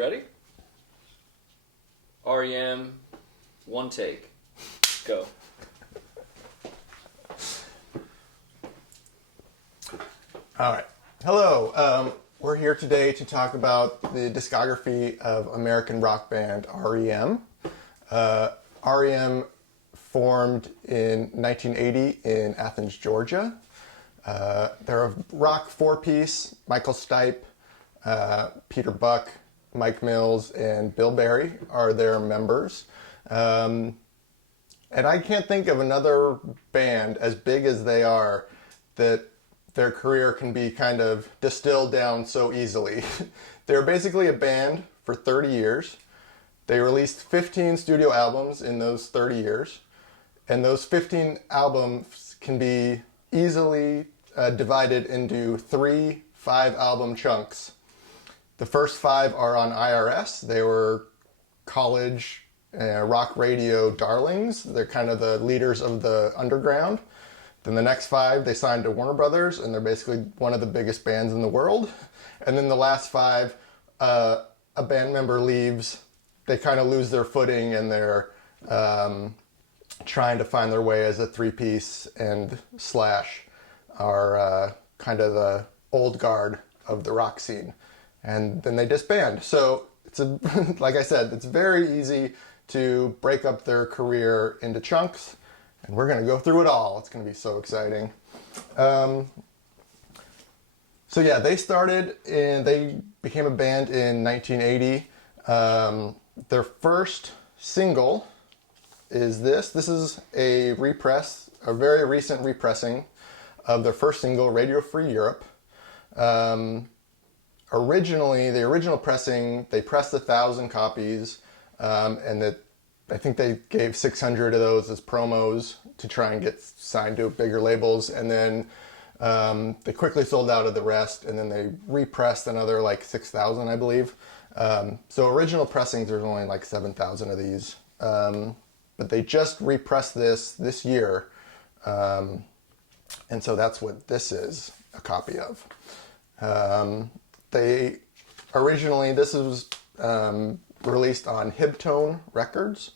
ready? R.E.M, one take. Go. All right. Hello. We're here today to talk about the discography of American rock band R.E.M. R.E.M. formed in 1980 in Athens, Georgia. They're a rock four-piece. Michael Stipe, Peter Buck, Mike Mills, and Bill Berry are their members. And I can't think of another band as big as they are that their career can be kind of distilled down so easily. They're basically a band for 30 years. They released 15 studio albums in those 30 years. And those 15 albums can be easily divided into 3 5-album chunks. The first 5 are on I.R.S. They were college rock radio darlings. They're kind of the leaders of the underground. Then the next 5, they signed to Warner Brothers, and they're basically one of the biggest bands in the world. And then the last 5, a band member leaves. They kind of lose their footing, and they're trying to find their way as a 3-piece, and Slash are kind of the old guard of the rock scene. And then they disband. So it's like I said, it's very easy to break up their career into chunks. And we're going to go through it all. It's going to be so exciting. So yeah, they became a band in 1980. Their first single is this. This is a very recent repressing of their first single, Radio Free Europe. Originally, the original pressing, they pressed 1,000 copies, and I think they gave 600 of those as promos to try and get signed to bigger labels, and then they quickly sold out of the rest, and then they repressed another like 6,000, I believe. So original pressings, there's only like 7,000 of these, but they just repressed this year, and so that's what this is a copy of. This was released on Hib-Tone Records.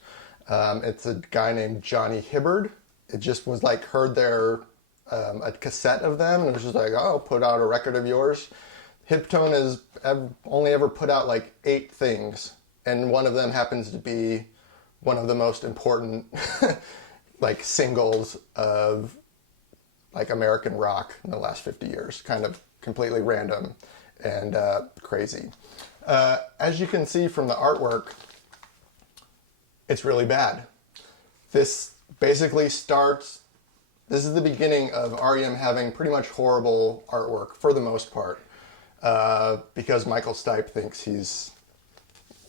It's a guy named Johnny Hibbard. It just was like heard a cassette of them, and it was just like, oh, put out a record of yours. Hib-Tone has only ever put out like 8 things, and one of them happens to be one of the most important like singles of like American rock in the last 50 years. Kind of completely random and crazy. As you can see from the artwork, it's really bad. This basically this is the beginning of R.E.M. having pretty much horrible artwork for the most part, because Michael Stipe thinks he's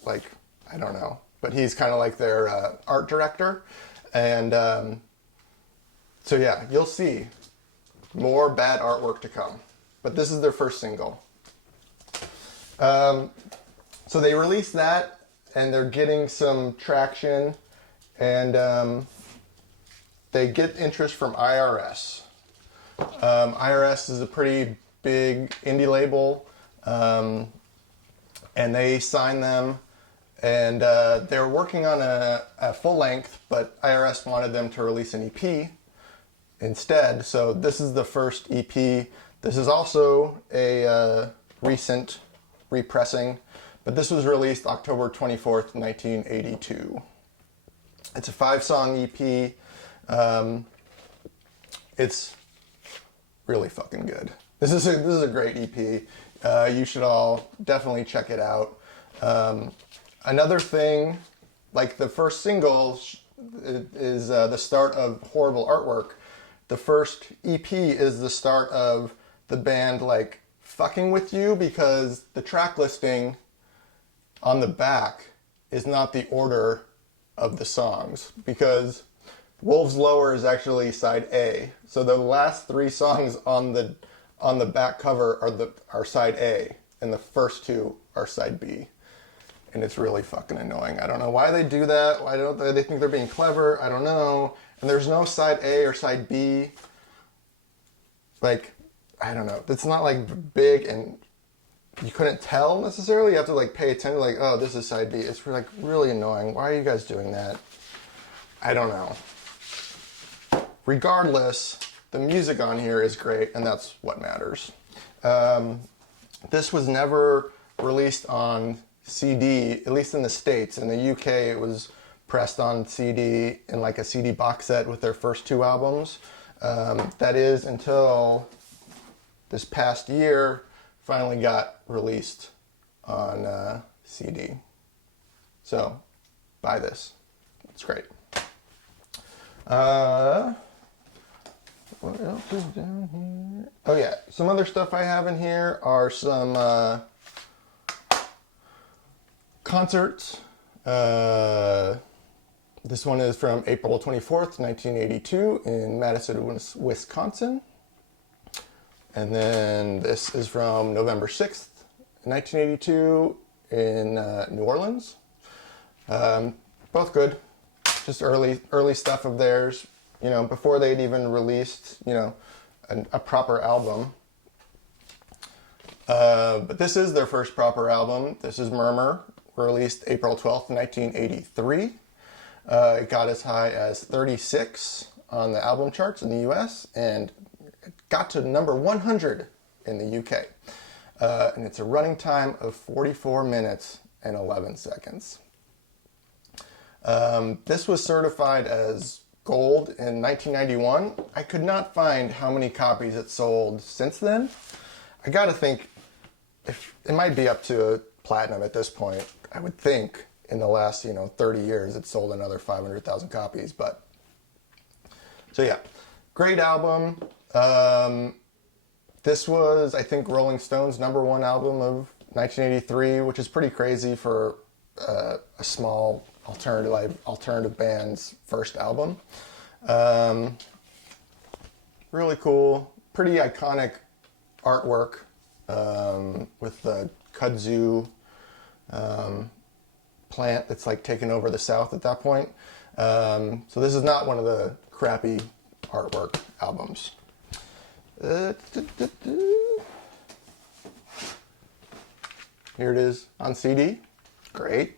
like, I don't know, but he's kind of like their art director. And so yeah, you'll see more bad artwork to come. But this is their first single. So they released that, and they're getting some traction, and they get interest from I.R.S. I.R.S. is a pretty big indie label, and they signed them, and they were working on a full length, but I.R.S. wanted them to release an EP instead. So this is the first EP. This is also a recent repressing, but this was released October 24th, 1982. It's a 5-song EP. It's really fucking good. This is a great EP. You should all definitely check it out. Another thing, like the first single is the start of horrible artwork. The first EP is the start of the band like fucking with you, because the track listing on the back is not the order of the songs, because Wolves Lower is actually side A. So the last 3 songs on the back cover are side A, and the first 2 are side B. And it's really fucking annoying. I don't know why they do that. Why don't they think they're being clever? I don't know. And there's no side A or side B. Like, I don't know. It's not like big and you couldn't tell necessarily. You have to like pay attention, like, oh, this is side B. It's like really annoying. Why are you guys doing that? I don't know. Regardless, the music on here is great, and that's what matters. This was never released on CD, at least in the States. In the UK, it was pressed on CD in like a CD box set with their first 2 albums. That is until this past year, finally got released on CD. So, buy this. It's great. What else is down here? Oh yeah, some other stuff I have in here are some concerts. This one is from April 24th, 1982 in Madison, Wisconsin. And then this is from November 6th, 1982 in New Orleans. Both good. Just early stuff of theirs, you know, before they'd even released, you know, a proper album. But this is their first proper album. This is Murmur, released April 12th, 1983. It got as high as 36 on the album charts in the US, and it got to number 100 in the UK. And it's a running time of 44 minutes and 11 seconds. This was certified as gold in 1991. I could not find how many copies it sold since then. I gotta think if it might be up to platinum at this point. I would think in the last, 30 years it sold another 500,000 copies. But so yeah, great album. This was, I think, Rolling Stone's #1 album of 1983, which is pretty crazy for a small alternative band's first album. Really cool, pretty iconic artwork with the kudzu plant that's like taken over the South at that point. So this is not one of the crappy artwork albums. Here it is on CD. Great.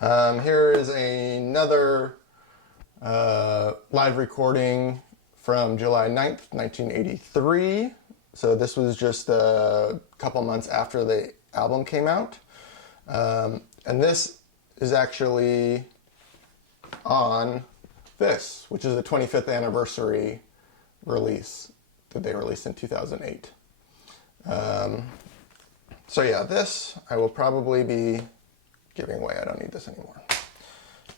Here is another live recording from July 9th, 1983. So this was just a couple months after the album came out. And this is actually on this, which is the 25th anniversary release that they released in 2008. So yeah, this I will probably be giving away. I don't need this anymore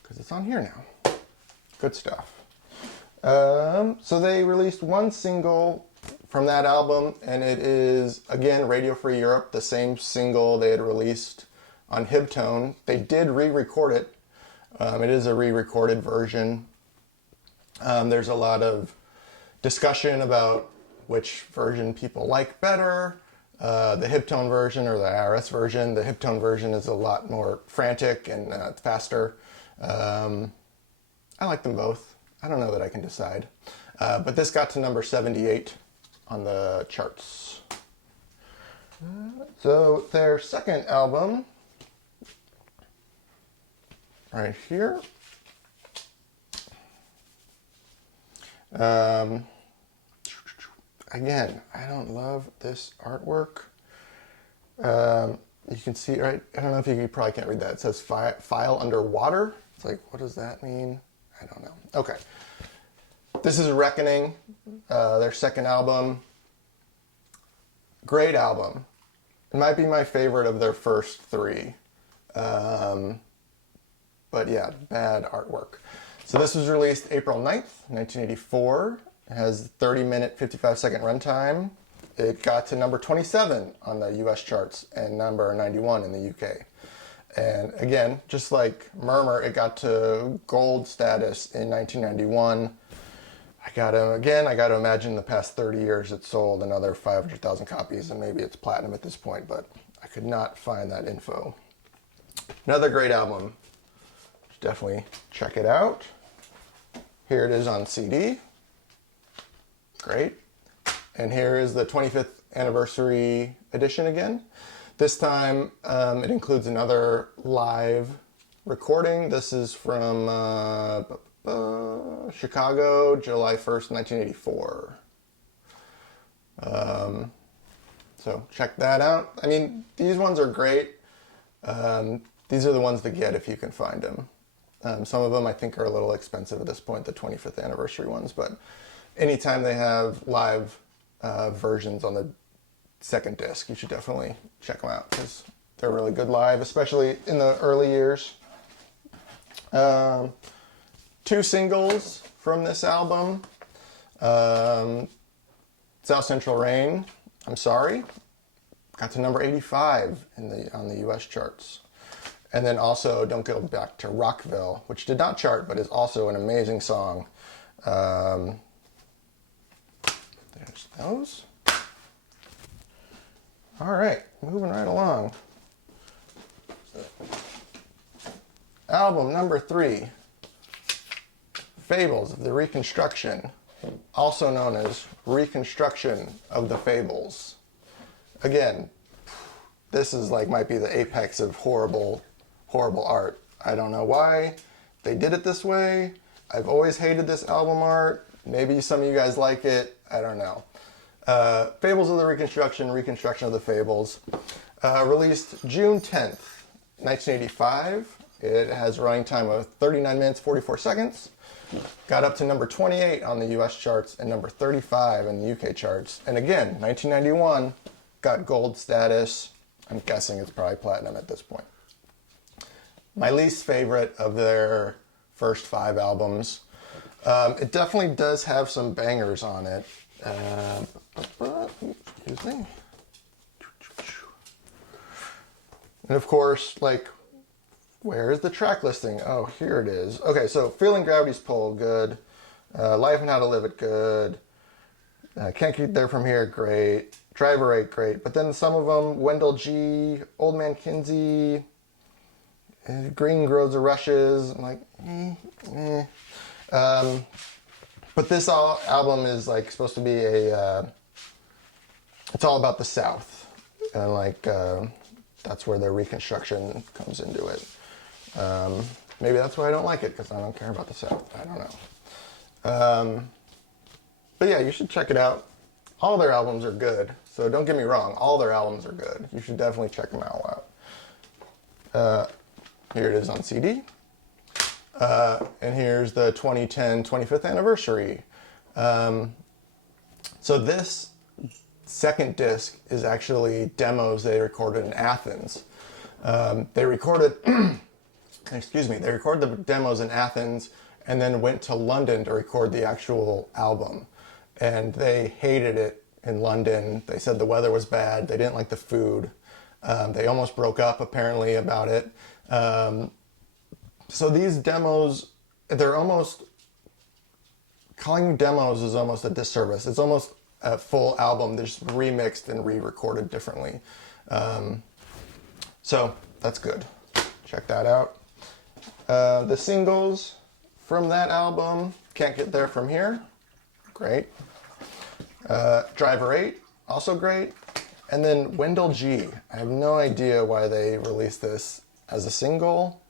because it's on here now. Good stuff. So they released one single from that album, and it is, again, Radio Free Europe, the same single they had released on Hib-Tone. They did re-record it. It is a re-recorded version. There's a lot of discussion about which version people like better, the Hib-Tone version or the I.R.S. version. The Hib-Tone version is a lot more frantic and faster. I like them both. I don't know that I can decide. But this got to number 78 on the charts. So their second album, right here. Again, I don't love this artwork. You can see, right? I don't know if you probably can't read that. It says file underwater. It's like, what does that mean? I don't know. Okay. This is Reckoning, their second album. Great album. It might be my favorite of their first three. But yeah, bad artwork. So this was released April 9th, 1984. It has 30-minute, 55-second runtime. It got to number 27 on the US charts and number 91 in the UK. And again, just like Murmur, it got to gold status in 1991. I gotta imagine the past 30 years it sold another 500,000 copies, and maybe it's platinum at this point, but I could not find that info. Another great album. Definitely check it out. Here it is on CD. Great. And here is the 25th anniversary edition again. This time it includes another live recording. This is from Chicago, July 1st, 1984. So check that out. I mean, these ones are great. These are the ones to get if you can find them. Some of them I think are a little expensive at this point, the 25th anniversary ones, but anytime they have live versions on the second disc, you should definitely check them out because they're really good live, especially in the early years. 2 singles from this album. South Central Rain, I'm Sorry, got to number 85 on the US charts. And then also Don't Go Back to Rockville, which did not chart, but is also an amazing song. There's those. All right, moving right along. Album number 3, Fables of the Reconstruction, also known as Reconstruction of the Fables. Again, this is might be the apex of horrible art. I don't know why they did it this way. I've always hated this album art. Maybe some of you guys like it. I don't know. Fables of the Reconstruction, Reconstruction of the Fables. Released June 10th, 1985. It has a running time of 39 minutes, 44 seconds. Got up to number 28 on the US charts and number 35 in the UK charts. And again, 1991, got gold status. I'm guessing it's probably platinum at this point. My least favorite of their first 5 albums. It definitely does have some bangers on it. Excuse me. And of course, where is the track listing? Oh, here it is. Okay, so Feeling Gravity's Pull, good. Life and How to Live It, good. Can't Get There From Here, great. Driver 8, great. But then some of them, Wendell Gee, Old Man Kinsey, Green Grows the Rushes. I'm like, But this album is supposed to be it's all about the South. And that's where their Reconstruction comes into it. Maybe that's why I don't like it, because I don't care about the South. I don't know. But yeah, you should check it out. All their albums are good, so don't get me wrong. All their albums are good. You should definitely check them all out. Here it is on CD. And here's the 2010 25th anniversary. So this second disc is actually demos they recorded in Athens. They recorded the demos in Athens and then went to London to record the actual album. And they hated it in London. They said the weather was bad. They didn't like the food. They almost broke up, apparently, about it. So these demos, they're almost, calling them demos is almost a disservice. It's almost a full album. They're just remixed and re-recorded differently. So that's good. Check that out. The singles from that album, Can't Get There From Here, great. Driver 8, also great. And then Wendell Gee. I have no idea why they released this as a single.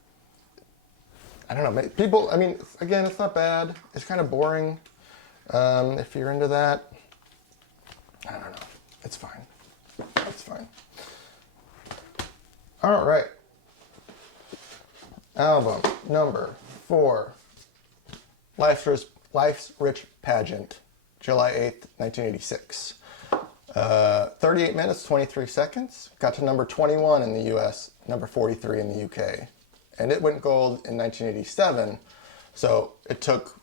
I don't know. People, again, it's not bad. It's kind of boring. If you're into that, I don't know. It's fine. It's fine. All right. Album number 4. Life's Rich Pageant, July 8th, 1986. 38 minutes, 23 seconds. Got to number 21 in the US, number 43 in the UK. And it went gold in 1987. So it took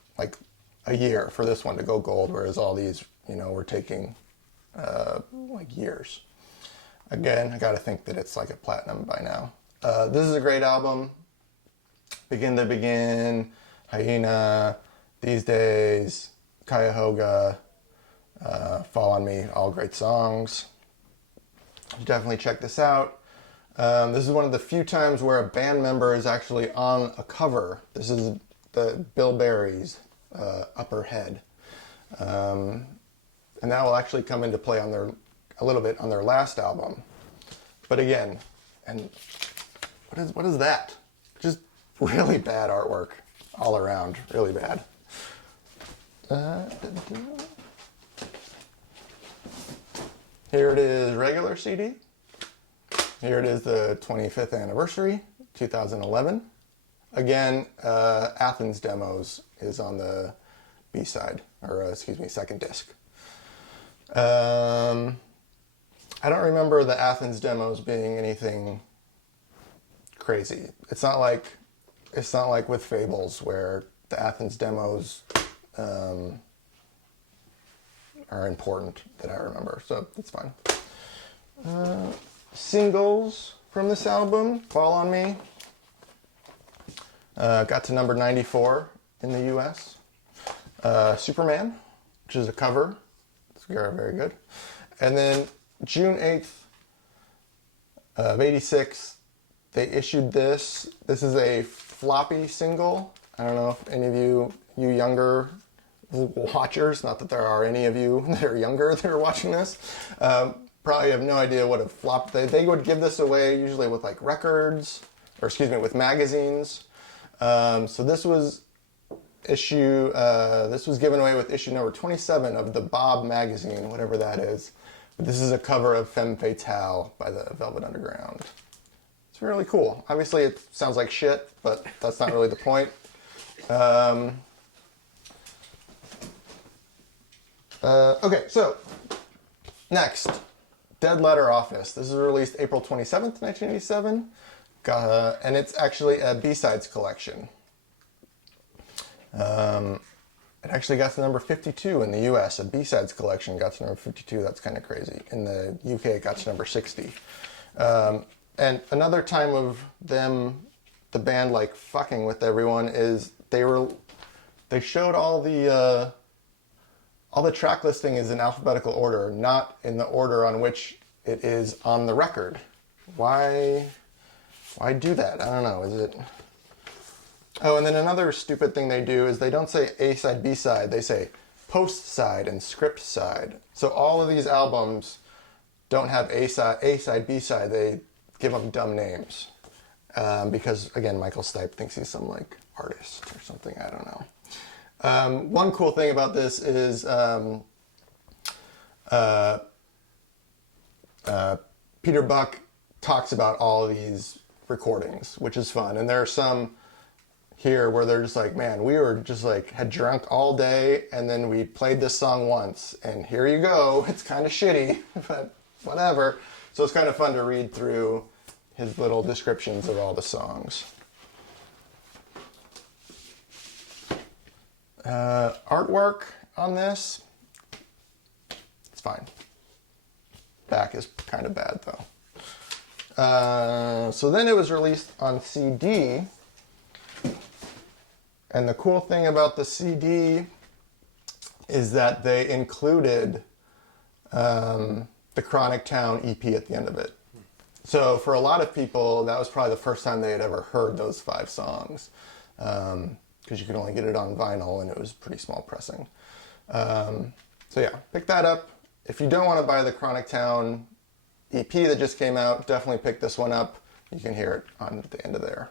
a year for this one to go gold, whereas all these, were taking years. Again, I gotta think that it's a platinum by now. This is a great album. Begin to Begin, Hyena, These Days, Cuyahoga, Fall on Me, all great songs. Definitely check this out. This is one of the few times where a band member is actually on a cover. This is the Bill Berry's Upper Head. And that will actually come into play on their a little bit on their last album. But again, and what is that? Just really bad artwork all around, really bad. Here it is, regular CD. Here it is, the 25th anniversary, 2011. Again, Athens Demos is on the B-side, or excuse me, second disc. I don't remember the Athens Demos being anything crazy. It's not like with Fables where the Athens Demos are important that I remember, so that's fine. Singles from this album, Call on Me. Got to number 94 in the US. Superman, which is a cover. It's very good. And then June 8th of 86, they issued this. This is a floppy single. I don't know if any of you younger watchers, not that there are any of you that are younger that are watching this, probably have no idea what a flop. They would give this away usually with like records, or excuse me, with magazines. So this was given away with issue number 27 of the Bob magazine, whatever that is. But this is a cover of Femme Fatale by the Velvet Underground. It's really cool. Obviously it sounds like shit, but that's not really the point. Okay, so next, Dead Letter Office. This is released April 27th, 1987, and it's actually a B-sides collection. It actually got to number 52 in the US. A B-sides collection got to number 52. That's kind of crazy. In the UK, it got to number 60. And another time of them, the band, like fucking with everyone is they showed all the track listing is in alphabetical order, not in the order on which it is on the record. Why do that? I don't know. Is it? Oh, and then another stupid thing they do is they don't say A-side, B-side. They say post-side and script side. So all of these albums don't have A-side, B-side. They give them dumb names. Because, again, Michael Stipe thinks he's some, like, artist or something. I don't know. One cool thing about this is Peter Buck talks about all of these recordings, which is fun. And there are some here where they're just like, man, we were just like, had drunk all day and then we played this song once and here you go. It's kind of shitty, but whatever. So it's kind of fun to read through his little descriptions of all the songs. Artwork on this, it's fine. Back is kind of bad though. So then it was released on CD. And the cool thing about the CD is that they included the Chronic Town EP at the end of it. So for a lot of people, that was probably the first time they had ever heard those 5 songs. Because you could only get it on vinyl and it was pretty small pressing. So yeah, pick that up. If you don't want to buy the Chronic Town EP that just came out, definitely pick this one up. You can hear it on the end of there.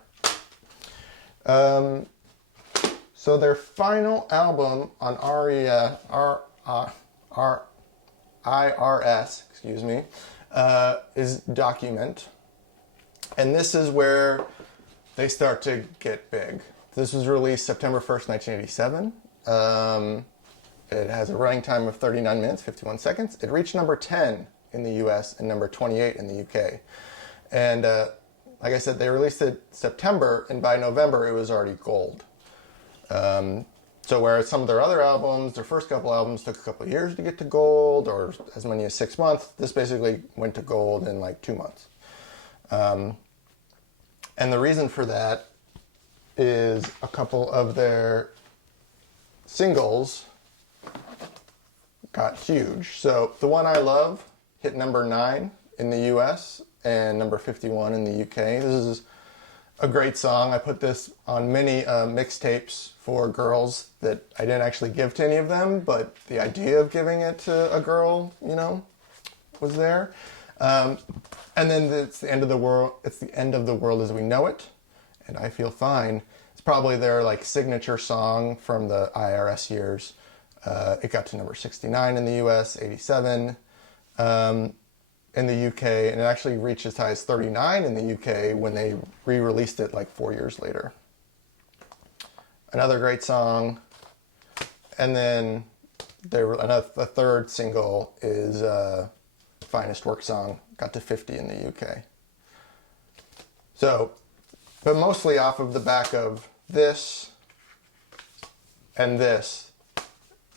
So their final album on I.R.S, excuse me, is Document. And this is where they start to get big. This was released September 1st, 1987. It has a running time of 39 minutes, 51 seconds. It reached number 10 in the US and number 28 in the UK. And like I said, they released it September, and by November it was already gold. So whereas some of their other albums, their first couple albums took a couple of years to get to gold, or as many as 6 months, this basically went to gold in like 2 months. And the reason for that is a couple of their singles got huge. So The One I Love hit number 9 in the US and number 51 in the UK. This is a great song. I put this on many mixtapes for girls that I didn't actually give to any of them, but the idea of giving it to a girl, you know, was there. And then it's the end of the world. It's the end of the world as we know it, and I Feel Fine. It's probably their like signature song from the I.R.S. years. It got to number 69 in the U.S., 87 in the U.K., and it actually reached as high as 39 in the U.K. when they re-released it like 4 years later. Another great song. And then a third single is Finest Worksong, got to 50 in the UK. So, but mostly off of the back of this and this,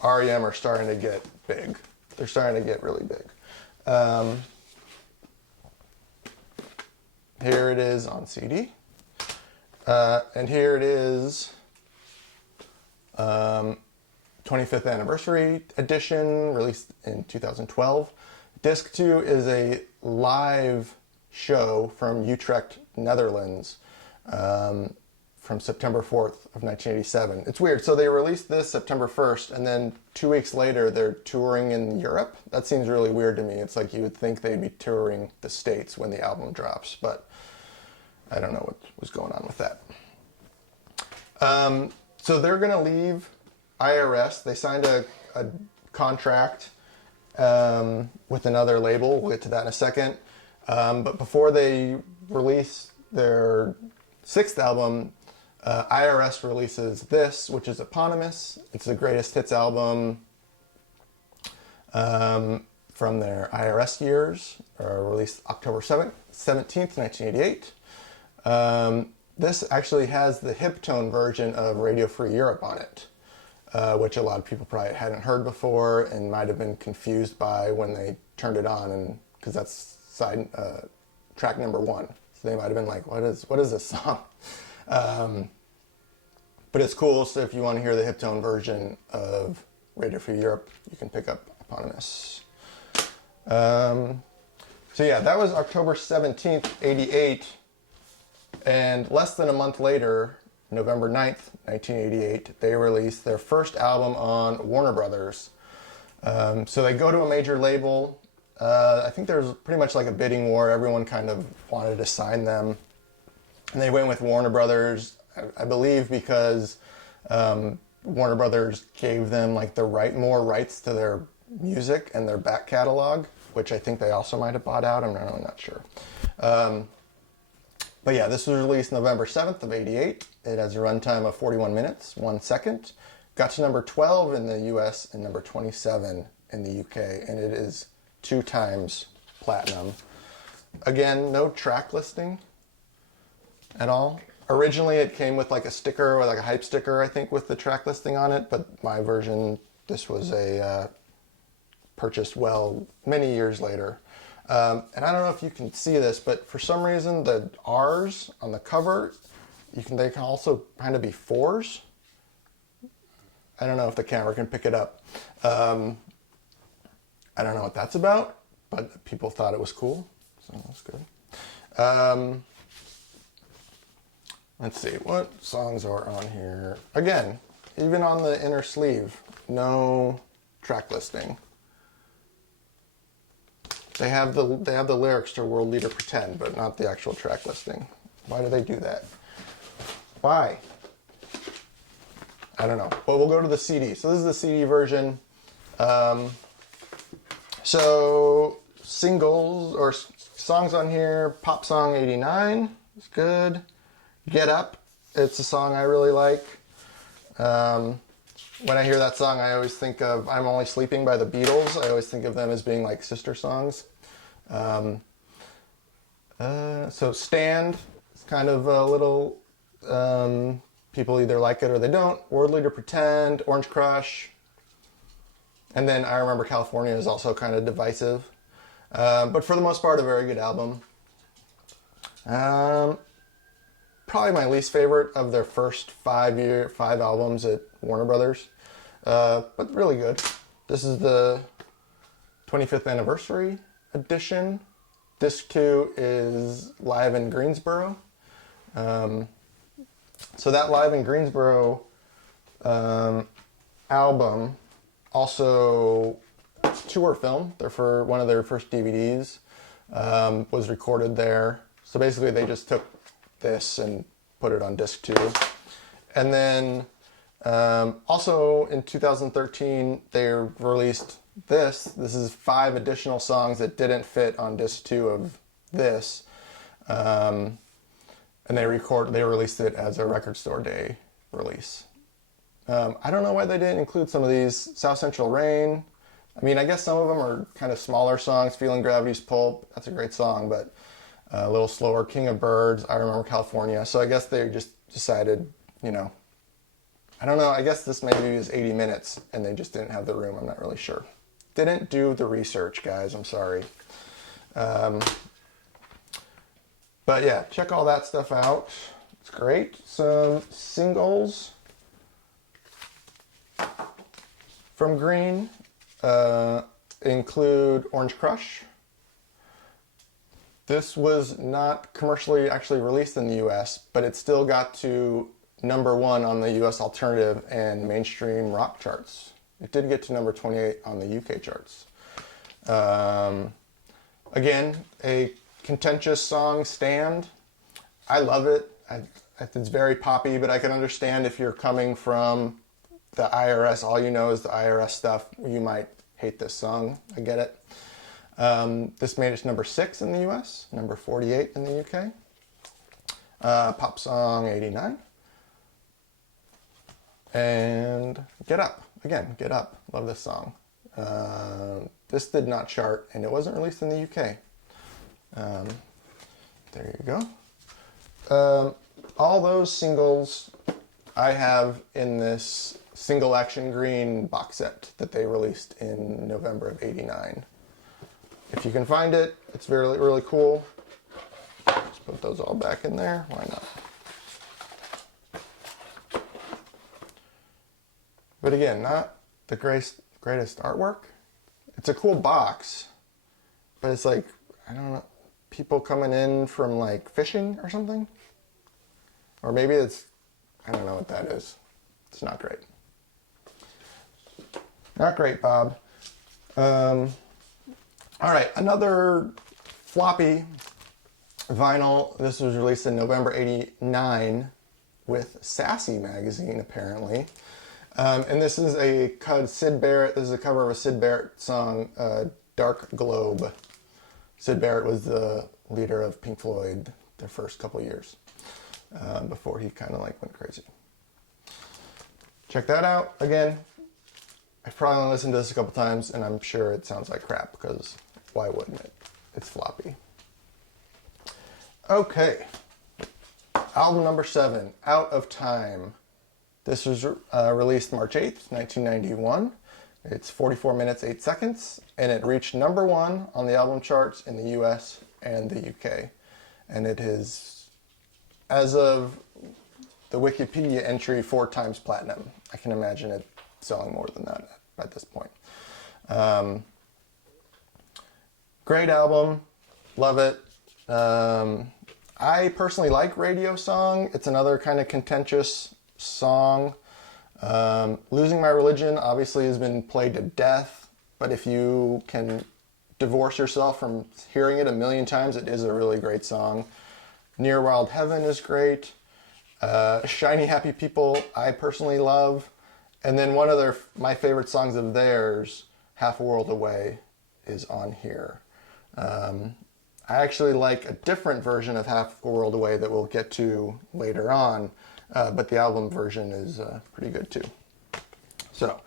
R.E.M. are starting to get big. They're starting to get really big. Here it is on CD. And here it is, 25th Anniversary Edition, released in 2012. Disc 2 is a live show from Utrecht, Netherlands, from September 4th of 1987. It's weird. So they released this September 1st, and then 2 weeks later they're touring in Europe. That seems really weird to me. It's like you would think they'd be touring the States when the album drops, but I don't know what was going on with that. So they're going to leave I.R.S. They signed a contract with another label. We'll get to that in a second. But before they release their 6th album, I.R.S. releases this, which is eponymous. It's the greatest hits album from their I.R.S. years, released October 17th, 1988. This actually has the Hib-Tone version of Radio Free Europe on it, which a lot of people probably hadn't heard before and might have been confused by when they turned it on, and because that's track number 1. So they might have been like, what is this song? But it's cool, so if you want to hear the Hib-Tone version of Radio Free Europe, you can pick up Eponymous. So yeah, that was October 17th, 88. And less than a month later, November 9th, 1988, they released their first album on Warner Brothers. So they go to a major label. I think there's pretty much like a bidding war. Everyone kind of wanted to sign them. And they went with Warner Brothers, I believe, because Warner Brothers gave them like more rights to their music and their back catalog, which I think they also might have bought out. I'm not sure. But yeah, this was released November 7th of 88. It has a runtime of 41 minutes, 1 second. Got to number 12 in the US and number 27 in the UK. And it is 2 times platinum. Again, no track listing at all. Originally, it came with like a sticker or like a hype sticker, I think, with the track listing on it. But my version, this was purchased many years later. And I don't know if you can see this, but for some reason the R's on the cover, they can also kind of be 4s. I don't know if the camera can pick it up. I don't know what that's about, but people thought it was cool, so that's good. Let's see, what songs are on here? Again, even on the inner sleeve, no track listing. They have the lyrics to World Leader Pretend, but not the actual track listing. Why do they do that? Why? I don't know. But we'll go to the CD. So this is the CD version. So singles or songs on here, Pop Song 89 is good. Get Up, it's a song I really like. When I hear that song, I always think of I'm Only Sleeping by the Beatles. I always think of them as being like sister songs. So Stand, it's kind of a little, people either like it or they don't. World Leader Pretend, Orange Crush. And then I Remember California is also kind of divisive. But for the most part, a very good album. Probably my least favorite of their first 5 albums at Warner Brothers, but really good. This is the 25th Anniversary Edition. Disc 2 is Live in Greensboro. So that Live in Greensboro album also tour film. For one of their first DVDs was recorded there. So basically they just took this and put it on disc 2. And then also in 2013 they released this. This is 5 additional songs that didn't fit on disc 2 of this. And they released it as a Record Store Day release. I don't know why they didn't include some of these. South Central Rain. I mean, I guess some of them are kind of smaller songs. Feeling Gravity's Pull, that's a great song, but a little slower. King of Birds, I Remember California. So I guess they just decided, you know, I don't know, I guess this maybe is 80 minutes and they just didn't have the room. I'm not really sure. Didn't do the research, guys. I'm sorry. But yeah, check all that stuff out. It's great. Some singles from Green include Orange Crush. This was not commercially actually released in the US, but it still got to #1 on the US alternative and mainstream rock charts. It did get to number 28 on the UK charts. Again, a contentious song, Stand. I love it. It's very poppy, but I can understand if you're coming from the I.R.S., all you know is the I.R.S. stuff, you might hate this song. I get it. This made it to #6 in the US, #48 in the UK. Pop song 89. And Get Up. Again, Get Up. Love this song. This did not chart, and it wasn't released in the UK. There you go. All those singles I have in this Single Action Green box set that they released in November of '89. If you can find it, it's really, really cool. Let's put those all back in there. Why not? But again, not the greatest artwork. It's a cool box, but it's like, I don't know, people coming in from like fishing or something? Or maybe it's, I don't know what that is. It's not great. Not great, Bob. All right, another floppy vinyl. This was released in November '89 with Sassy magazine, apparently. And this is Syd Barrett. This is a cover of a Syd Barrett song, Dark Globe. Syd Barrett was the leader of Pink Floyd the first couple years before he kind of like went crazy. Check that out. Again, I've probably only listened to this a couple times, and I'm sure it sounds like crap, because why wouldn't it? It's floppy. Okay. Album number 7, Out of Time. This was released March 8th, 1991. It's 44 minutes, 8 seconds, and it reached #1 on the album charts in the US and the UK. And it is, as of the Wikipedia entry, 4 times platinum. I can imagine it selling more than that at this point. Great album. Love it. I personally like Radio Song. It's another kind of contentious song. Losing My Religion obviously has been played to death, but if you can divorce yourself from hearing it a million times, it is a really great song. Near Wild Heaven is great. Shiny Happy People I personally love. And then one of my favorite songs of theirs, Half a World Away, is on here. I actually like a different version of Half a World Away that we'll get to later on, but the album version is pretty good too. So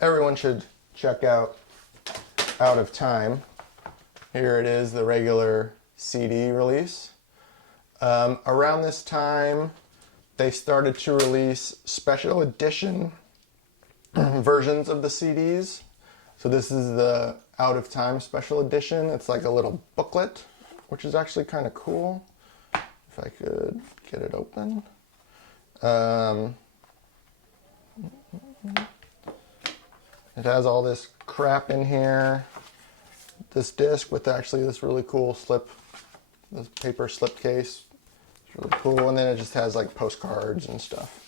everyone should check out Out of Time. Here it is, the regular CD release. Around this time, they started to release special edition versions of the CDs. So this is the Out of Time special edition. It's like a little booklet, which is actually kind of cool. If I could get it open. It has all this crap in here. This disc with actually this really cool this paper slip case. It's really cool. And then it just has like postcards and stuff.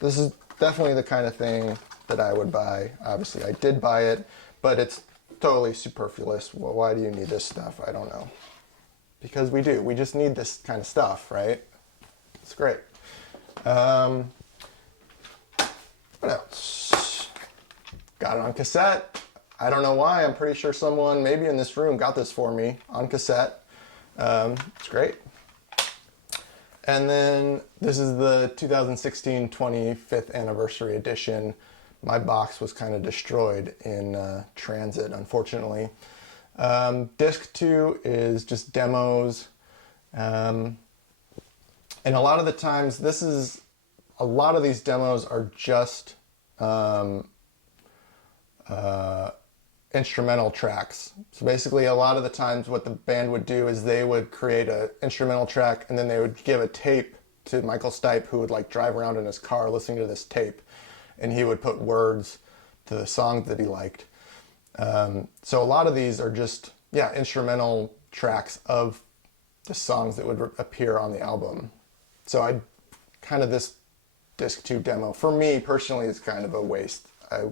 This is definitely the kind of thing that I would buy. Obviously, I did buy it, but it's totally superfluous. Well, why do you need this stuff? I don't know. Because we do. We just need this kind of stuff, right? It's great. What else? Got it on cassette. I don't know why. I'm pretty sure someone, maybe in this room, got this for me on cassette. It's great. And then this is the 2016 25th anniversary edition. My box was kind of destroyed in transit, unfortunately. Disc 2 is just demos. And a lot of the times, a lot of these demos are just instrumental tracks. So basically, a lot of the times what the band would do is they would create an instrumental track and then they would give a tape to Michael Stipe, who would like drive around in his car listening to this tape, and he would put words to the songs that he liked. So a lot of these are just, instrumental tracks of the songs that would appear on the album. So this disc 2 demo, for me personally, is kind of a waste. I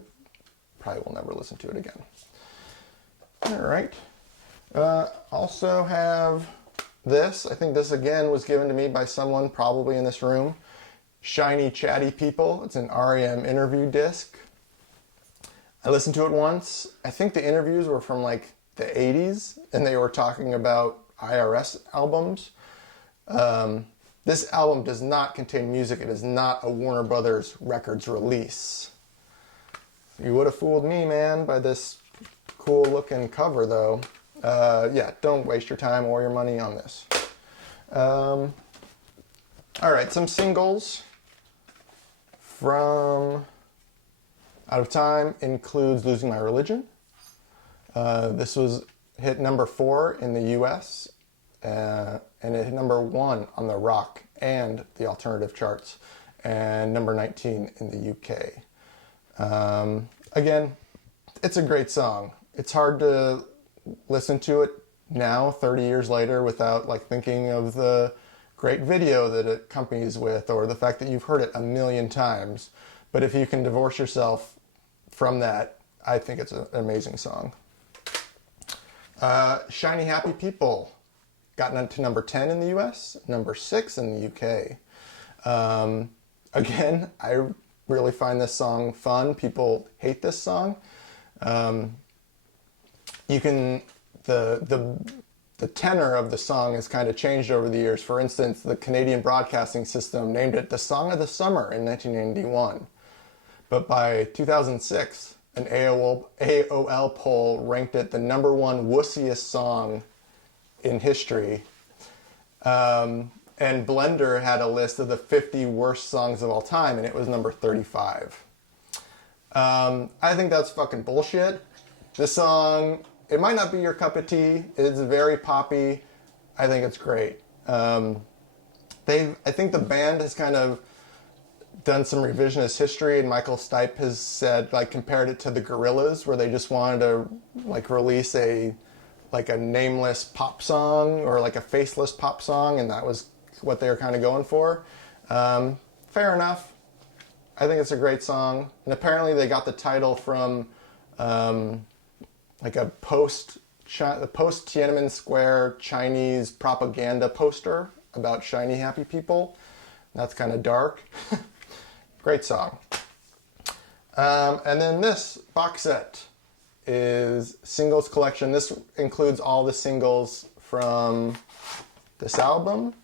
probably will never listen to it again. All right. Also have this. I think this again was given to me by someone probably in this room. Shiny Chatty People. It's an R.E.M. interview disc. I listened to it once. I think the interviews were from like the 80s, and they were talking about I.R.S. albums. This album does not contain music. It is not a Warner Brothers Records release. You would have fooled me, man, by this cool looking cover, though. Don't waste your time or your money on this. All right, some singles from Out of Time includes Losing My Religion. This was hit number 4 in the US, and it hit number 1 on the rock and the alternative charts, and number 19 in the UK. Again, it's a great song. It's hard to listen to it now, 30 years later, without like thinking of the great video that it accompanies with, or the fact that you've heard it a million times. But if you can divorce yourself from that, I think it's an amazing song. Shiny Happy People got to number 10 in the US, number 6 in the UK. Again, I really find this song fun. People hate this song. The tenor of the song has kind of changed over the years. For instance, the Canadian Broadcasting System named it the Song of the Summer in 1991. But by 2006, an AOL poll ranked it the number 1 wussiest song in history. And Blender had a list of the 50 worst songs of all time, and it was number 35. I think that's fucking bullshit. This song, it might not be your cup of tea. It's very poppy. I think it's great. I think the band has kind of done some revisionist history, and Michael Stipe has said, like, compared it to the Gorillaz, where they just wanted to like release a nameless pop song or like a faceless pop song, and that was what they were kind of going for. Fair enough. I think it's a great song, and apparently they got the title from like a post Tiananmen Square Chinese propaganda poster about shiny happy people. That's kind of dark. Great song. And then this box set is singles collection. This includes all the singles from this album: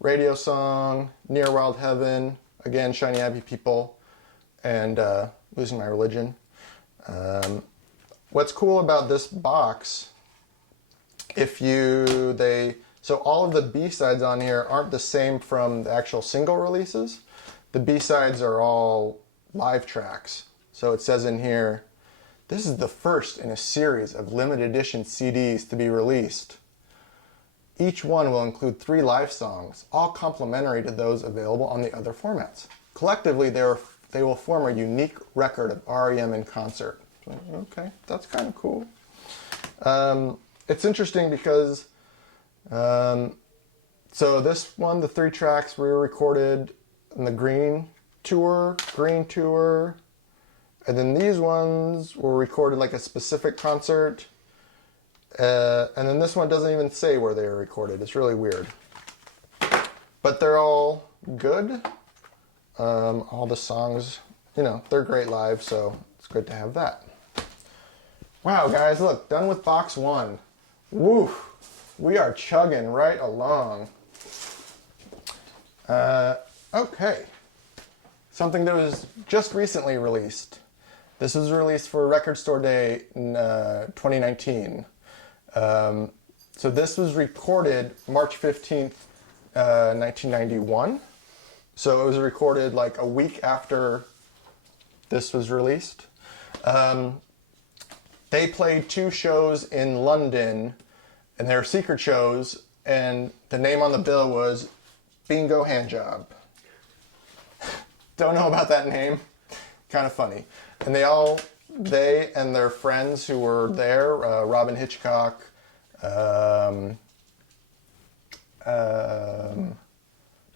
Radio Song, Near Wild Heaven, again Shiny Happy People, and Losing My Religion. What's cool about this box, so all of the B-sides on here aren't the same from the actual single releases. The B-sides are all live tracks. So it says in here, this is the first in a series of limited edition CDs to be released. Each one will include 3 live songs, all complementary to those available on the other formats. Collectively, they will form a unique record of R.E.M. in concert. Okay, that's kind of cool. It's interesting because, so this one, the 3 tracks were recorded in the Green Tour, And then these ones were recorded like a specific concert. And then this one doesn't even say where they were recorded. It's really weird. But they're all good. All the songs, you know, they're great live, so it's good to have that. Wow, guys, look, done with box one. Woo! We are chugging right along. Okay. Something that was just recently released. This was released for Record Store Day in 2019. So this was recorded March 15th, 1991. So it was recorded like a week after this was released. They played 2 shows in London, and they were secret shows, and the name on the bill was Bingo Handjob. Don't know about that name. Kind of funny. And they and their friends who were there, Robin Hitchcock,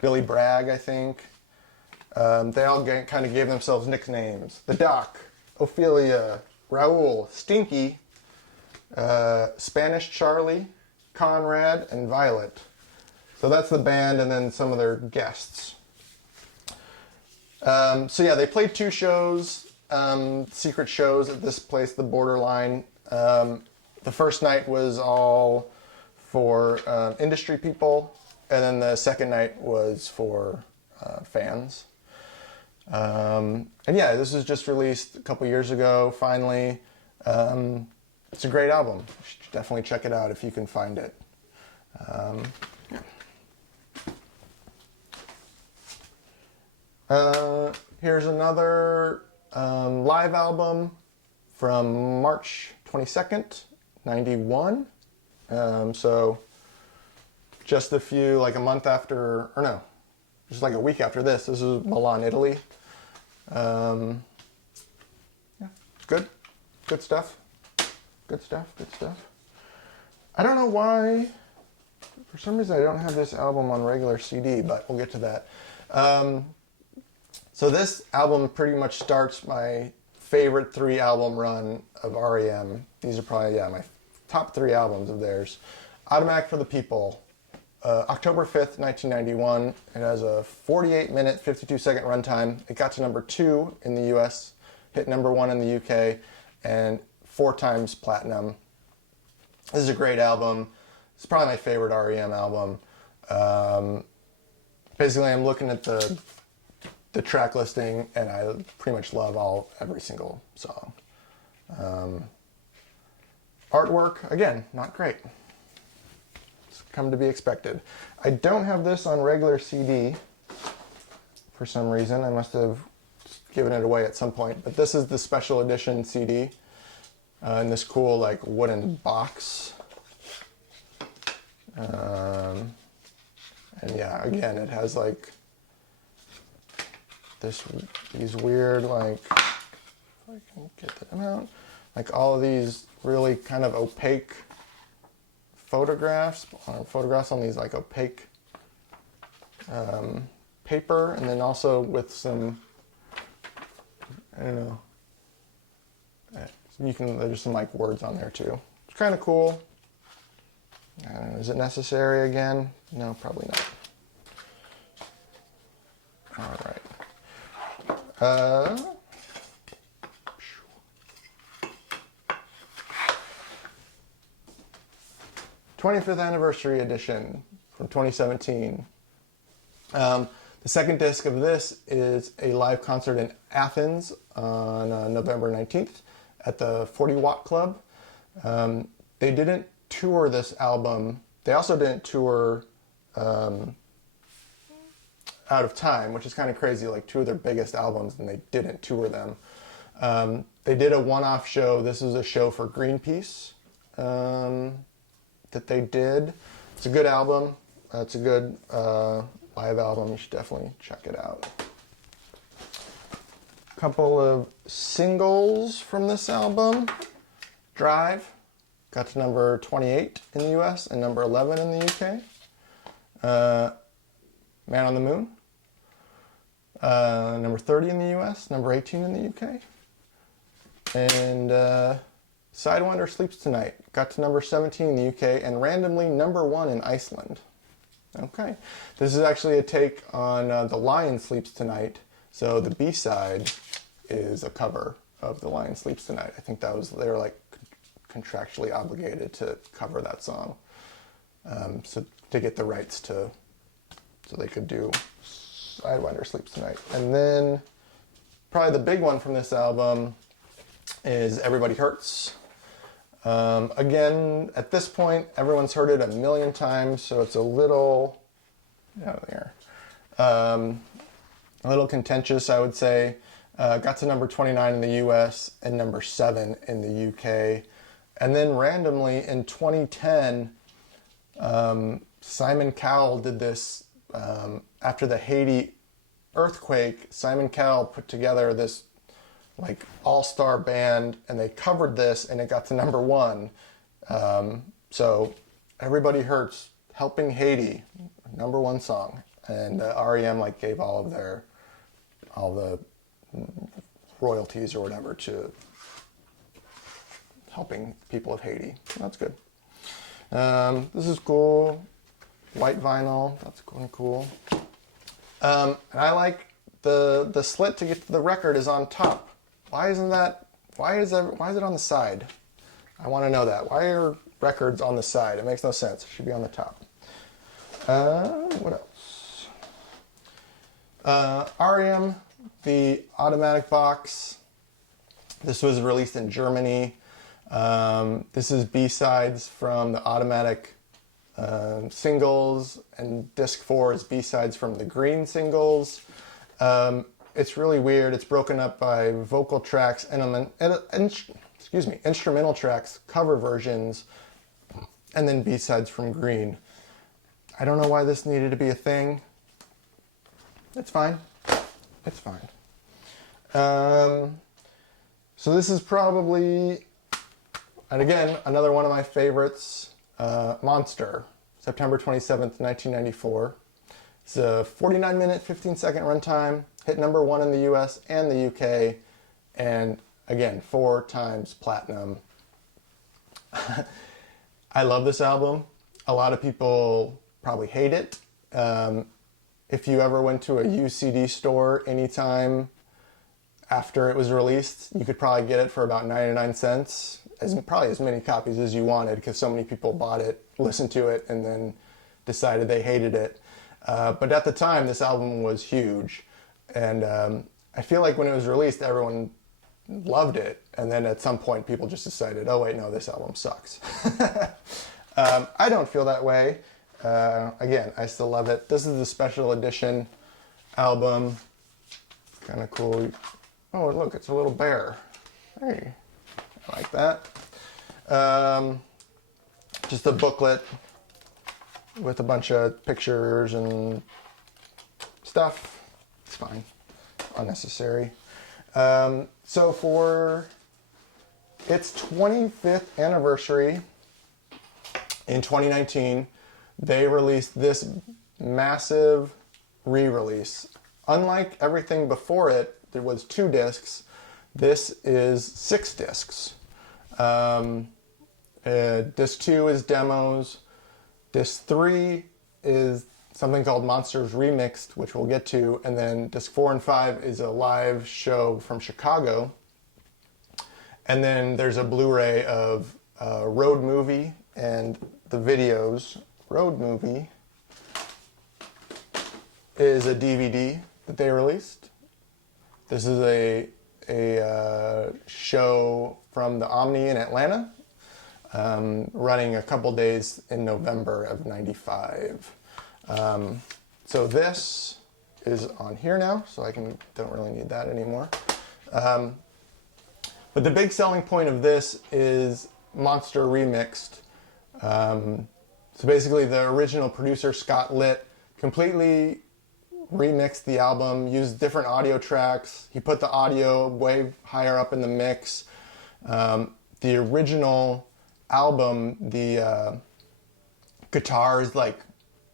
Billy Bragg, I think. They all kind of gave themselves nicknames. The Doc, Ophelia, Raoul, Stinky, Spanish Charlie, Conrad, and Violet. So that's the band and then some of their guests. So yeah, they played 2 shows, secret shows at this place, the Borderline. The first night was all for industry people, and then the second night was for fans. And yeah, this was just released a couple years ago, finally. It's a great album. You should definitely check it out if you can find it. Here's another live album from March 22nd, 91. So just like a month after, or no, just like a week after this. This is Milan, Italy. Yeah, good. Good stuff. Good stuff. Good stuff. I don't know why. For some reason, I don't have this album on regular CD, but we'll get to that. So this album pretty much starts my favorite 3 album run of R.E.M. These are probably, my top 3 albums of theirs. Automatic for the People. October 5th, 1991. It has a 48-minute, 52-second runtime. It got to number 2 in the US, hit number 1 in the UK, and 4 times platinum. This is a great album. It's probably my favorite R.E.M. album. Basically, I'm looking at the track listing, and I pretty much love every single song. Artwork, again, not great. It's come to be expected. I don't have this on regular CD for some reason. I must have given it away at some point, but this is the special edition CD in this cool like wooden box. And yeah, again, it has like these weird, like, if I can get them out, like all of these really kind of opaque photographs on these like opaque paper, and then also with some, I don't know, there's some like words on there too. It's kind of cool. I don't know, is it necessary again? No, probably not. All right. 25th anniversary edition from 2017. The second disc of this is a live concert in Athens on November 19th at the 40 Watt Club. They didn't tour this album. They also didn't tour Out of Time, which is kind of crazy, like 2 of their biggest albums, and they didn't tour them. They did a one-off show. This is a show for Greenpeace that they did. It's a good album. It's a good live album. You should definitely check it out. A couple of singles from this album. Drive got to number 28 in the US and number 11 in the UK. Man on the Moon, number 30 in the US, number 18 in the UK. And Sidewinder Sleeps Tonight got to number 17 in the UK and randomly number 1 in Iceland. Okay, this is actually a take on The Lion Sleeps Tonight. So the B-side is a cover of The Lion Sleeps Tonight. I think they were like contractually obligated to cover that song. So to get the rights so they could do Sidewinder Sleeps Tonight. And then probably the big one from this album is Everybody Hurts. Again, at this point, everyone's heard it a million times, so it's a little out of there. A little contentious, I would say. Got to number 29 in the US and number 7 in the UK. And then randomly in 2010, Simon Cowell did this after the Haiti earthquake. Simon Cowell put together this like all-star band, and they covered this, and it got to number 1. So Everybody Hurts, Helping Haiti, number 1 song, and R.E.M. like gave all the royalties or whatever to helping people of Haiti. That's good. This is cool. White vinyl. That's kind of cool. And I like the slit to get to the record is on top. Why is it on the side? I want to know that. Why are records on the side? It makes no sense. It should be on the top. What else? R.E.M, the Automatic Box. This was released in Germany. This is B-sides from the Automatic singles, and disc 4 is B-sides from the Green singles. It's really weird. It's broken up by vocal tracks and instrumental tracks, cover versions, and then B-sides from Green. I don't know why this needed to be a thing. It's fine. It's fine. So this is probably, and again, another one of my favorites, Monster, September 27th, 1994. It's a 49-minute, 15-second runtime, hit number 1 in the US and the UK, and again, 4 times platinum. I love this album. A lot of people probably hate it. If you ever went to a UCD store anytime after it was released, you could probably get it for about 99 cents. Probably as many copies as you wanted, because so many people bought it, listened to it, and then decided they hated it. But at the time, this album was huge. And I feel like when it was released, everyone loved it. And then at some point, people just decided, oh, wait, no, this album sucks. I don't feel that way. Again, I still love it. This is the special edition album. Kind of cool. Oh, look, it's a little bear. Hey, I like that. Just a booklet with a bunch of pictures and stuff. It's fine. Unnecessary. So for its 25th anniversary in 2019, they released this massive re-release. Unlike everything before it, there was 2 discs. This is 6 discs. Disc 2 is demos. Disc 3 is something called Monsters Remixed, which we'll get to. And then disc 4 and 5 is a live show from Chicago. And then there's a Blu-ray of Road Movie and the videos. Road Movie is a DVD that they released. This is a show from the Omni in Atlanta, running a couple days in November of '95. So this is on here now, so don't really need that anymore. But the big selling point of this is Monster Remixed. So basically the original producer, Scott Litt, completely remixed the album, used different audio tracks. He put the audio way higher up in the mix. The original album, the guitars,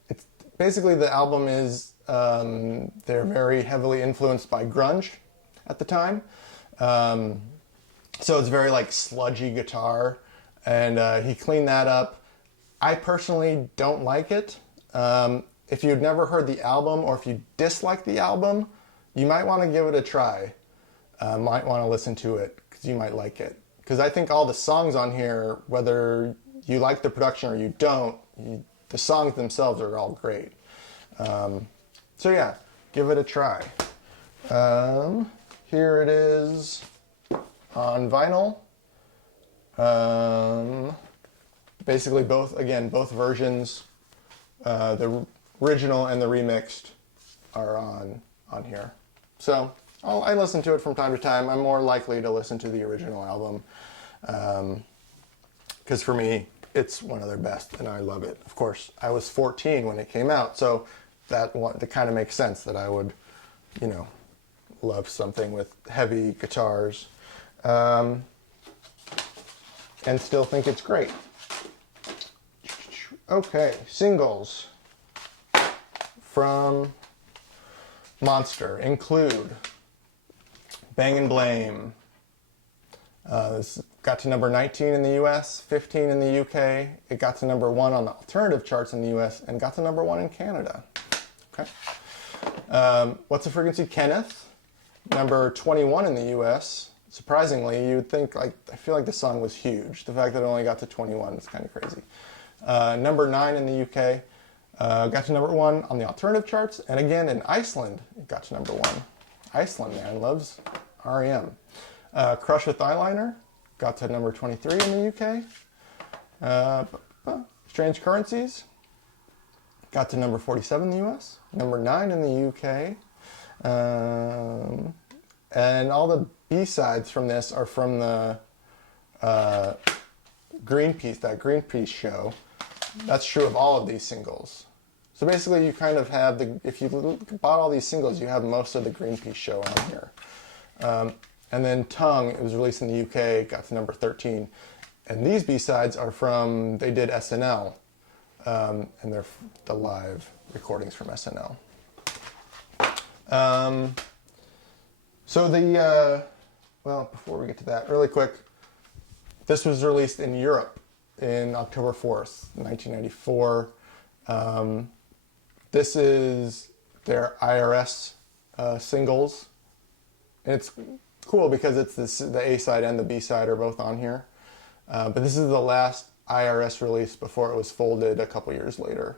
it's basically the album is, they're very heavily influenced by grunge at the time. So it's very like sludgy guitar, and he cleaned that up. I personally don't like it. If you've never heard the album, or if you dislike the album, you might want to give it a try. Might want to listen to it because you might like it. Because I think all the songs on here, whether you like the production or you don't, the songs themselves are all great. So yeah, give it a try. Here it is on vinyl. Basically both versions, the original and the remixed, are on here. So I listen to it from time to time. I'm more likely to listen to the original album because for me it's one of their best and I love it. Of course, I was 14 when it came out, so that kind of makes sense that I would, love something with heavy guitars and still think it's great. Okay, singles from Monster include Bang and Blame. This got to number 19 in the US, 15 in the UK. It got to number 1 on the alternative charts in the US and got to number 1 in Canada. Okay. What's the Frequency, Kenneth? Number 21 in the US. Surprisingly, you would think, I feel like the song was huge. The fact that it only got to 21 is kind of crazy. Number 9 in the UK. Got to number 1 on the alternative charts. And again, in Iceland, it got to number 1. Iceland, man, loves R.E.M. Crush with Eyeliner got to number 23 in the UK. Strange Currencies got to number 47 in the US. Number 9 in the UK. And all the B-sides from this are from the Greenpeace show. That's true of all of these singles. So basically you kind of have if you bought all these singles, you have most of the Greenpeace show on here. And then Tongue, it was released in the UK, got to number 13. And these B-sides are they did SNL, and they're the live recordings from SNL. Before we get to that, really quick, this was released in Europe in October 4th, 1994. This is their I.R.S. Singles. And it's cool because it's the A-side and the B-side are both on here. But this is the last I.R.S. release before it was folded a couple years later.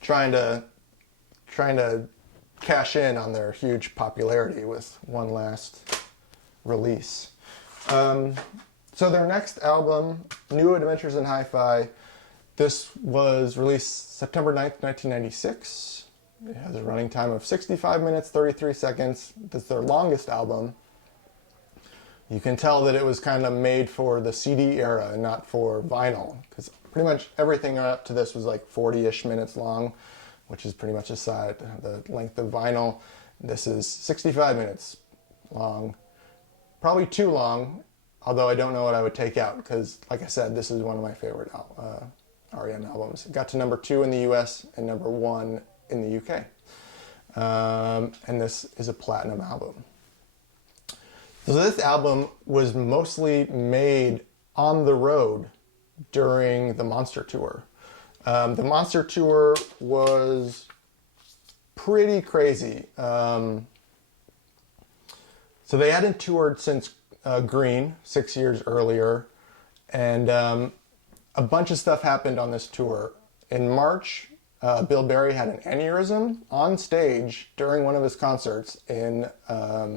Trying to cash in on their huge popularity with one last release. So their next album, New Adventures in Hi-Fi, this was released September 9th, 1996. It has a running time of 65 minutes, 33 seconds. That's their longest album. You can tell that it was kind of made for the CD era and not for vinyl, because pretty much everything up to this was like 40-ish minutes long, which is pretty much the length of vinyl. This is 65 minutes long. Probably too long, although I don't know what I would take out, because like I said, this is one of my favorite R.E.M. albums. It got to number 2 in the US and number 1 in the UK. And this is a platinum album. So this album was mostly made on the road during the Monster Tour. The Monster Tour was pretty crazy. So they hadn't toured since Green 6 years earlier, and a bunch of stuff happened on this tour. In March, Bill Berry had an aneurysm on stage during one of his concerts in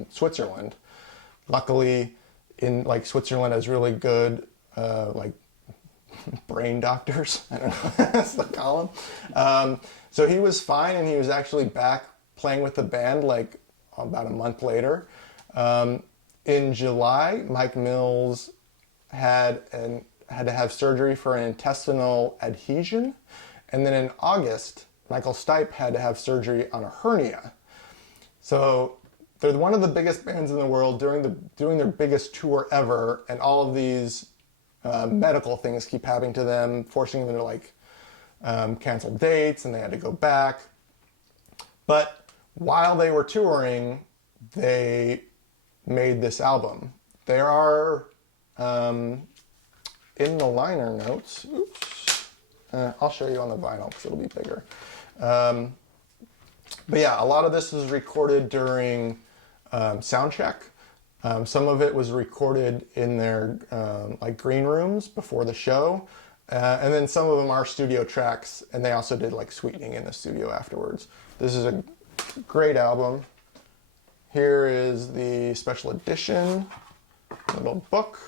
Switzerland. Luckily, Switzerland has really good brain doctors. I don't know what else to call them. So he was fine, and he was actually back playing with the band about a month later. In July, Mike Mills had to have surgery for an intestinal adhesion. And then in August, Michael Stipe had to have surgery on a hernia. So they're one of the biggest bands in the world doing their biggest tour ever, and all of these medical things keep happening to them, forcing them to cancel dates, and they had to go back. But while they were touring, they made this album. There are, in the liner notes, I'll show you on the vinyl because it'll be bigger. But yeah, a lot of this was recorded during sound check. Some of it was recorded in their like green rooms before the show. And then some of them are studio tracks, and they also did like sweetening in the studio afterwards. This is a great album. Here is the special edition, little book.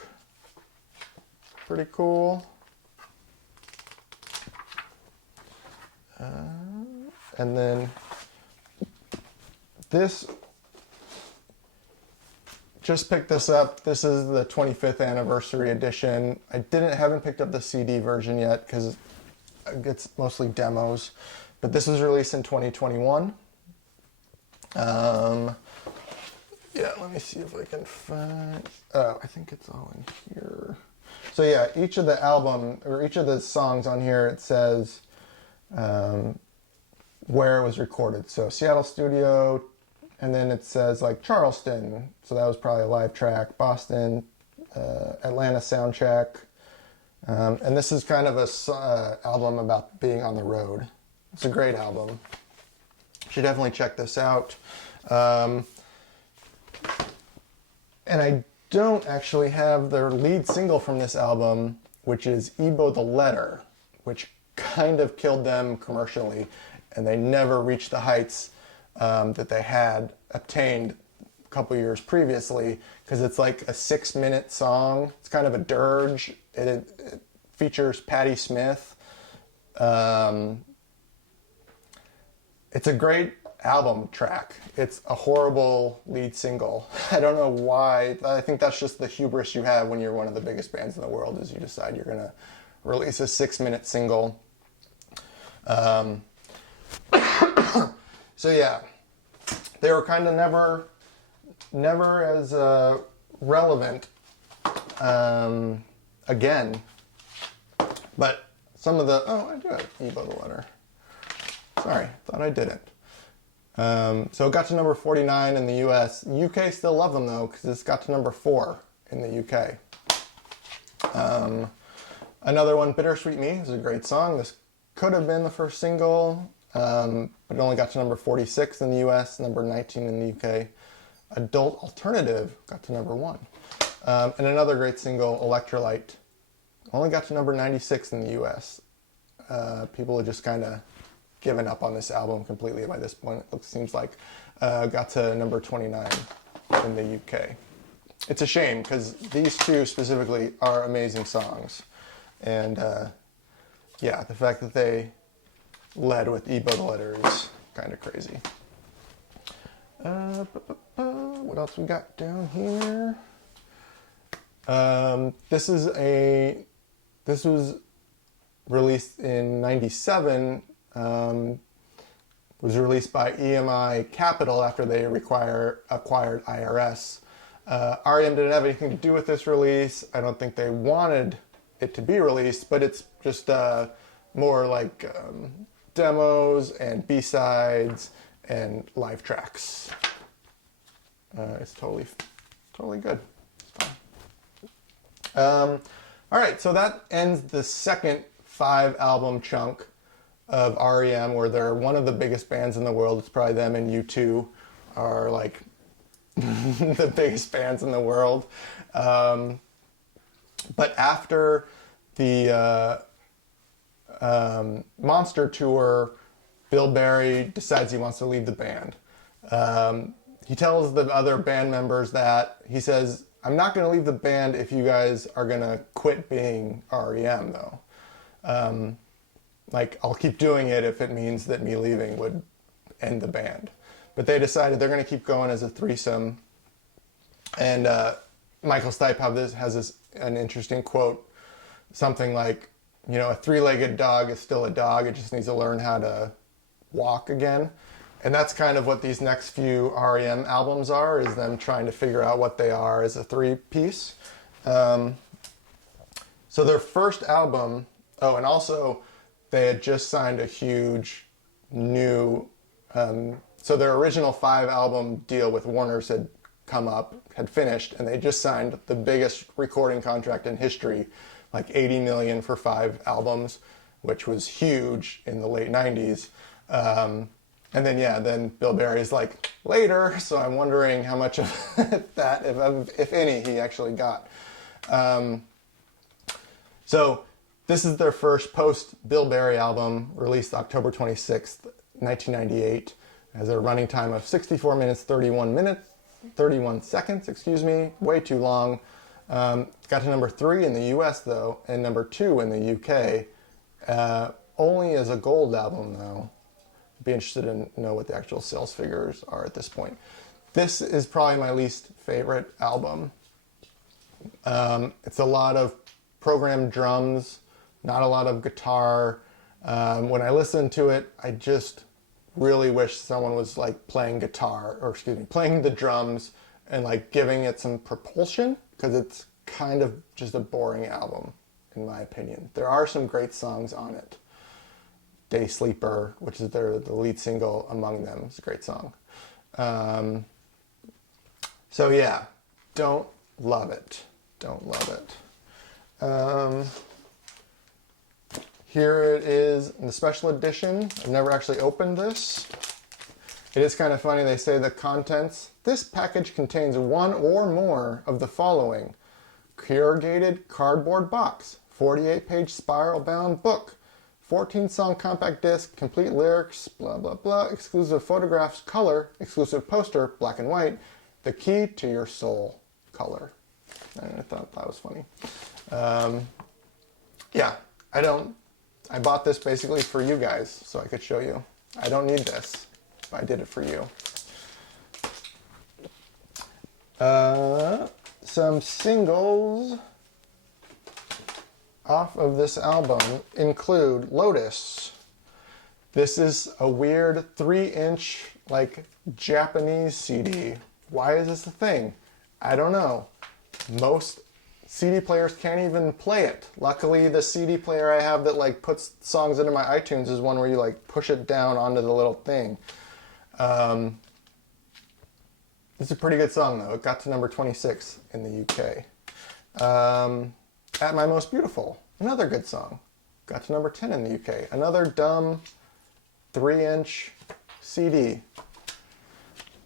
Pretty cool. And then this, just picked this up. This is the 25th anniversary edition. I haven't picked up the CD version yet because it's mostly demos, but this was released in 2021. Yeah, let me see if I can find, oh, I think it's all in here. So yeah, each of the songs on here, it says where it was recorded. So Seattle studio, and then it says like Charleston, so that was probably a live track. Boston, Atlanta sound check. And this is kind of a album about being on the road. It's a great album. You should definitely check this out. And I don't actually have their lead single from this album, which is Ebo the Letter, which kind of killed them commercially, and they never reached the heights that they had obtained a couple years previously, because it's like a 6-minute song. It's kind of a dirge. It features Patti Smith. It's a great album track. It's a horrible lead single. I don't know why. I think that's just the hubris you have when you're one of the biggest bands in the world, is you decide you're going to release a 6-minute single. So yeah, they were kind of never as relevant again. But some of the, I do have Ebo the Letter. Sorry, thought I didn't. So it got to number 49 in the US. UK still love them though, because it's got to number 4 in the UK. Another one, Bittersweet Me, is a great song. This could have been the first single, but it only got to number 46 in the US, number 19 in the UK. Adult Alternative got to number 1. And another great single, Electrolyte, only got to number 96 in the US. People had just kind of given up on this album completely by this point, it seems like. Got to number 29 in the UK. It's a shame, because these two specifically are amazing songs. And yeah, the fact that they led with Ebo the Letter is kind of crazy. What else we got down here? This was released in 97, was released by EMI Capital after they acquired I.R.S. R.E.M didn't have anything to do with this release. I don't think they wanted it to be released, but it's just more like demos and B-sides and live tracks. It's totally good. It's fine. All right, so that ends the second 5-album chunk of R.E.M, where they're one of the biggest bands in the world. It's probably them and U2 are like the biggest bands in the world. But after the Monster Tour, Bill Berry decides he wants to leave the band. He tells the other band members that, he says, I'm not going to leave the band if you guys are going to quit being R.E.M, though. Like, I'll keep doing it if it means that me leaving would end the band. But they decided they're going to keep going as a threesome. And Michael Stipe has an interesting quote, something like, you know, a 3-legged dog is still a dog. It just needs to learn how to walk again. And that's kind of what these next few R.E.M albums are, is them trying to figure out what they are as a 3-piece. So their first album, and also they had just signed a huge new, so their original 5-album deal with Warner's had come up, had finished, and they just signed the biggest recording contract in history, like 80 million for 5 albums, which was huge in the late 90s. And then, then Bill Berry's like, later, so I'm wondering how much of that, if any, he actually got. So this is their first post-Bill Berry album, released October 26th, 1998. It has a running time of 64 minutes, 31 seconds, way too long. Got to number 3 in the US, though, and number 2 in the UK. Only as a gold album, though. Be interested to know what the actual sales figures are at this point. This is probably my least favorite album. It's a lot of programmed drums, not a lot of guitar. When I listen to it, I just really wish someone was like playing playing the drums and like giving it some propulsion, because it's kind of just a boring album, in my opinion. There are some great songs on it. Day Sleeper, which is the lead single among them, is a great song. So yeah, don't love it. Here it is in the special edition. I've never actually opened this. It is kind of funny, they say the contents. This package contains one or more of the following: corrugated cardboard box, 48-page spiral-bound book, 14-song compact disc, complete lyrics, blah, blah, blah, exclusive photographs, color, exclusive poster, black and white, the key to your soul, color. And I thought that was funny. I bought this basically for you guys, so I could show you. I don't need this, but I did it for you. Some singles off of this album include Lotus. This is a weird 3-inch like Japanese CD. Why is this a thing? I don't know. Most CD players can't even play it. Luckily, the CD player I have that like puts songs into my iTunes is one where you like push it down onto the little thing. It's a pretty good song though. It got to number 26 in the UK. At My Most Beautiful, another good song. Got to number 10 in the UK. Another dumb 3-inch CD.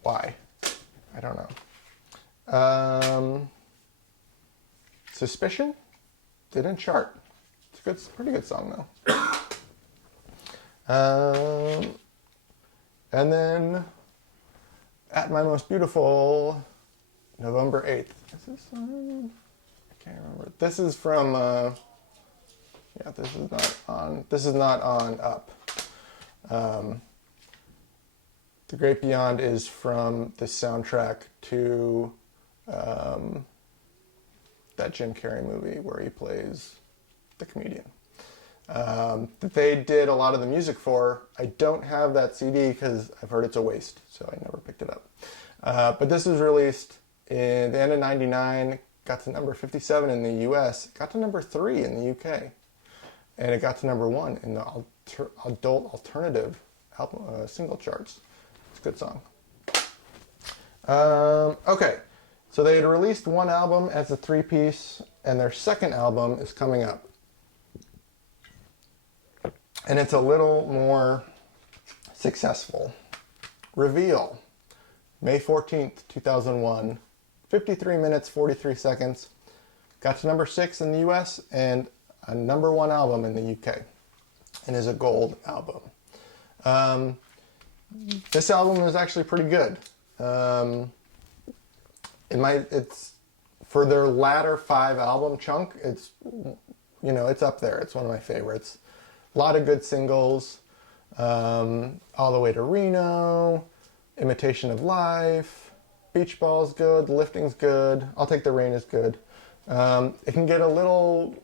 Why? I don't know. Suspicion? Didn't chart. It's a pretty good song though. And then At My Most Beautiful, November 8th. Is this on? I can't remember. This is from, this is not on Up. The Great Beyond is from the soundtrack to that Jim Carrey movie where he plays the comedian. That they did a lot of the music for. I don't have that CD because I've heard it's a waste, so I never picked it up. But this was released in the end of '99, got to number 57 in the US, got to number 3 in the UK, and it got to number 1 in the adult alternative album, single charts. It's a good song. Okay, so they had released one album as a 3-piece, and their second album is coming up. And it's a little more successful. Reveal, May 14th, 2001, 53 minutes, 43 seconds. Got to number 6 in the US and a number 1 album in the UK, and is a gold album. This album is actually pretty good. It's for their latter 5 album chunk. It's up there. It's one of my favorites. A lot of good singles. All the Way to Reno, Imitation of Life, Beach Ball's good, Lifting's good, I'll Take the Rain is good. It can get a little,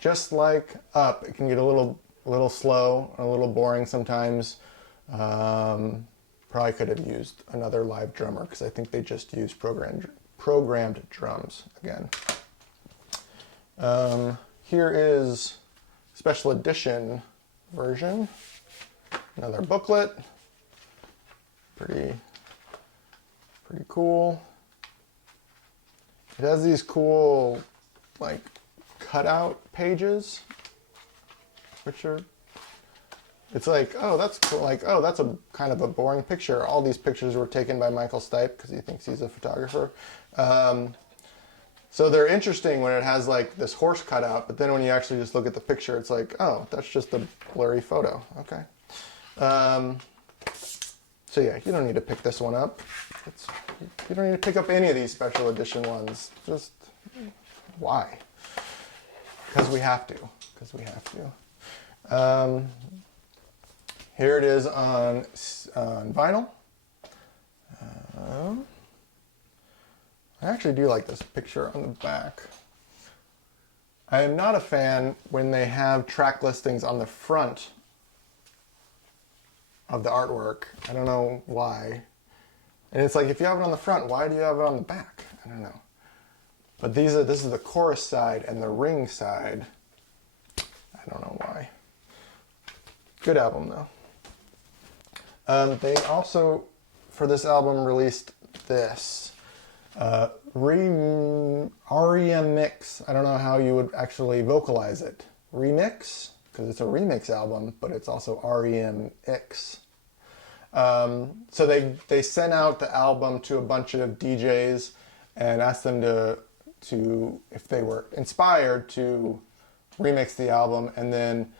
just like Up, it can get a little slow, a little boring sometimes. Probably could have used another live drummer because I think they just used programmed drums again. Here is special edition version. Another booklet. Pretty cool. It has these cool, like, cutout pages, which are, it's like, oh, that's cool. Like, oh, that's a kind of a boring picture. All these pictures were taken by Michael Stipe because he thinks he's a photographer. So they're interesting when it has like this horse cutout, but then when you actually just look at the picture, it's like, oh, that's just a blurry photo. Okay. So yeah, you don't need to pick this one up. You don't need to pick up any of these special edition ones. Just why? Because we have to. Because we have to. Here it is on vinyl. I actually do like this picture on the back. I am not a fan when they have track listings on the front of the artwork. I don't know why. And it's like, if you have it on the front, why do you have it on the back? I don't know. But this is the chorus side and the ring side. I don't know why. Good album though. They also, for this album, released this. R.E.M mix. I don't know how you would actually vocalize it. Remix, because it's a remix album, but it's also R.E.M X. So they sent out the album to a bunch of DJs and asked them to if they were inspired to remix the album, and then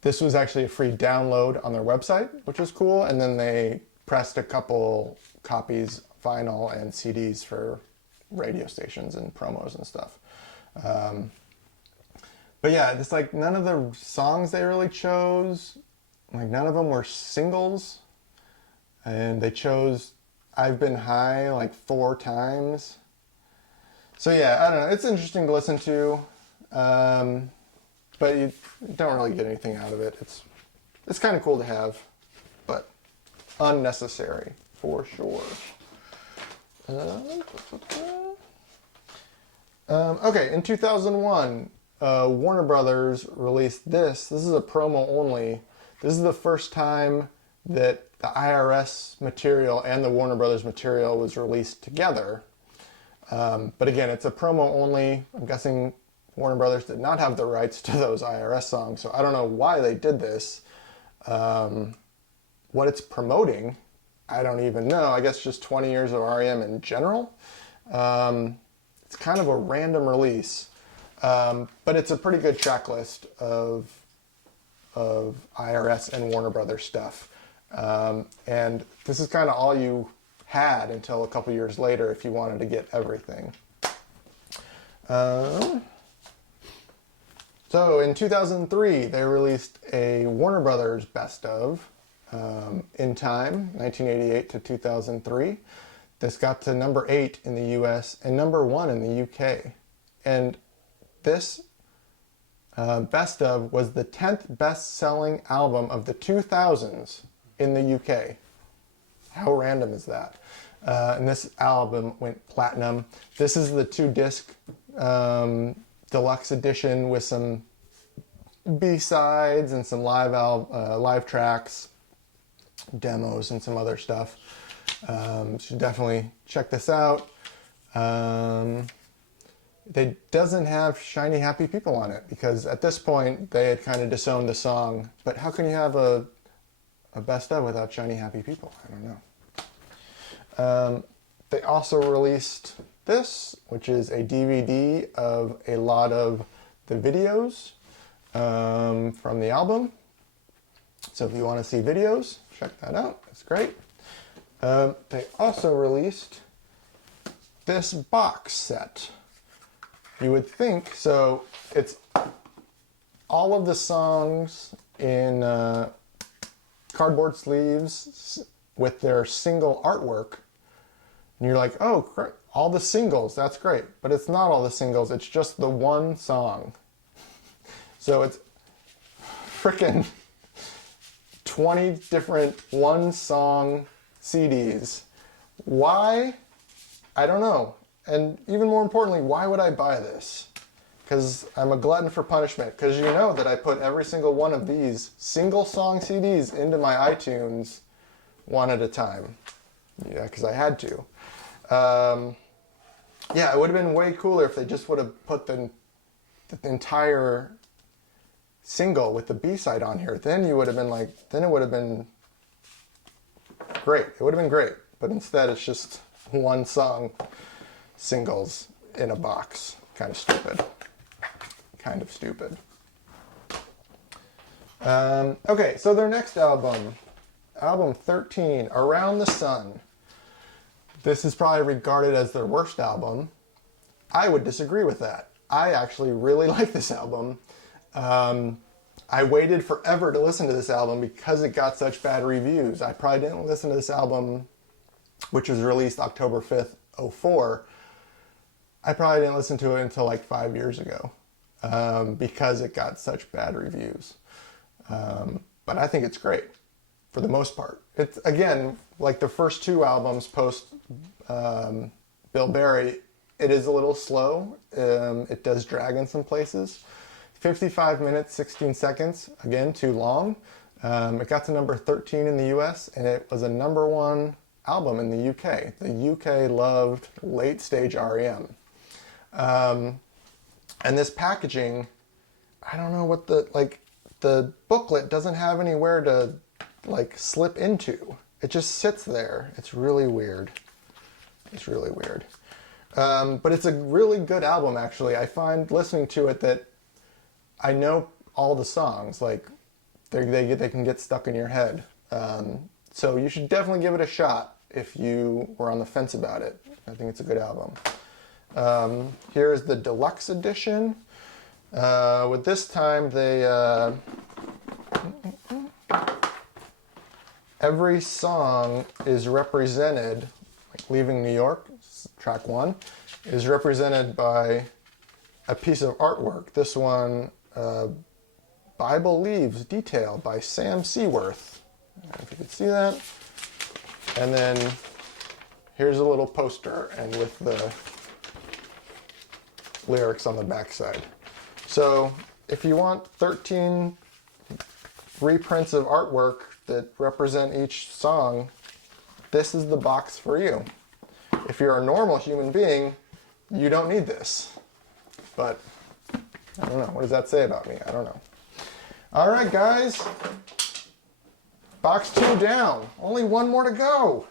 this was actually a free download on their website, which was cool, and then they pressed a couple copies vinyl and CDs for radio stations and promos and stuff. But yeah, it's like none of the songs they really chose, like none of them were singles, and they chose I've Been High like 4 times. So yeah, I don't know, it's interesting to listen to, but you don't really get anything out of it. It's kind of cool to have, but unnecessary for sure. Okay, in 2001, Warner Brothers released this. This is a promo only. This is the first time that the I.R.S. material and the Warner Brothers material was released together. But again, it's a promo only. I'm guessing Warner Brothers did not have the rights to those I.R.S. songs, so I don't know why they did this. What it's promoting, I don't even know. I guess just 20 years of R.E.M. in general. It's kind of a random release, but it's a pretty good track list of I.R.S. and Warner Brothers stuff. And this is kind of all you had until a couple years later if you wanted to get everything. So in 2003, they released a Warner Brothers best of, In Time, 1988 to 2003. This got to number 8 in the US and number 1 in the UK. And this best of was the 10th best-selling album of the 2000s in the UK. How random is that? And this album went platinum. This is the 2-disc deluxe edition with some B-sides and some live tracks, demos, and some other stuff. Should definitely check this out. It doesn't have Shiny Happy People on it because at this point they had kind of disowned the song. But how can you have a best of without Shiny Happy People? I don't know. They also released this, which is a DVD of a lot of the videos from the album. So if you want to see videos, check that out. It's great. They also released this box set. You would think, so it's all of the songs in cardboard sleeves with their single artwork. And you're like, oh, all the singles, that's great. But it's not all the singles, it's just the one song. So it's frickin' 20 different one-song CDs. Why? I don't know. And even more importantly, why would I buy this? Because I'm a glutton for punishment. Because you know that I put every single one of these single-song CDs into my iTunes one at a time. Yeah, because I had to. Yeah, it would have been way cooler if they just would have put the entire single with the B-side on here. Then you would have been like, then it would have been great. It would have been great. But instead it's just one song, singles in a box. Kind of stupid. Kind of stupid. Okay, so their next album, album 13, Around the Sun. This is probably regarded as their worst album. I would disagree with that. I actually really like this album. I waited forever to listen to this album because it got such bad reviews. I probably didn't listen to this album, which was released October 5th, 2004. I probably didn't listen to it until like 5 years ago because it got such bad reviews. But I think it's great for the most part. It's, again, like the first two albums post Bill Berry, it is a little slow. It does drag in some places. 55 minutes, 16 seconds, again, too long. It got to number 13 in the US, and it was a number 1 album in the UK. The UK loved late stage R.E.M. And this packaging, I don't know what the booklet doesn't have anywhere to like slip into. It just sits there. It's really weird. It's really weird. But it's a really good album, actually. I find listening to it that I know all the songs. Like, they can get stuck in your head. So you should definitely give it a shot if you were on the fence about it. I think it's a good album. Here's the deluxe edition. With this time, they every song is represented, like Leaving New York, track 1, is represented by a piece of artwork. This one, Bible Leaves Detail by Sam Seaworth. I don't know if you can see that. And then here's a little poster, and with the lyrics on the backside. So if you want 13 reprints of artwork that represent each song, this is the box for you. If you're a normal human being, you don't need this. But I don't know. What does that say about me? I don't know. All right, guys. Box 2 down. Only one more to go.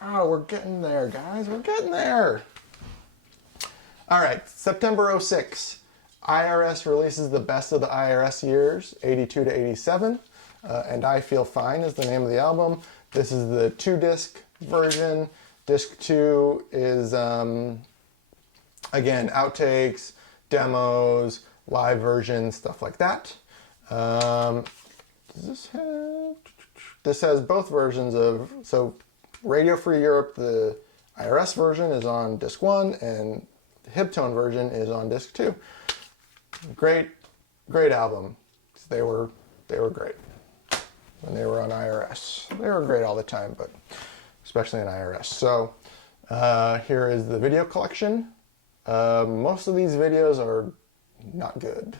Wow, we're getting there, guys. We're getting there. All right, September 06. I.R.S. releases the best of the I.R.S. years, 82 to 87. And I Feel Fine is the name of the album. This is the 2-disc version. Disc 2 is, again, outtakes, demos, live versions, stuff like that. Does this have... This has both versions of... So, Radio Free Europe, the I.R.S. version is on disc 1, and the Hib-Tone version is on disc 2. Great album. They were great when they were on I.R.S. They were great all the time, but especially on I.R.S. So here is the video collection. Most of these videos are not good,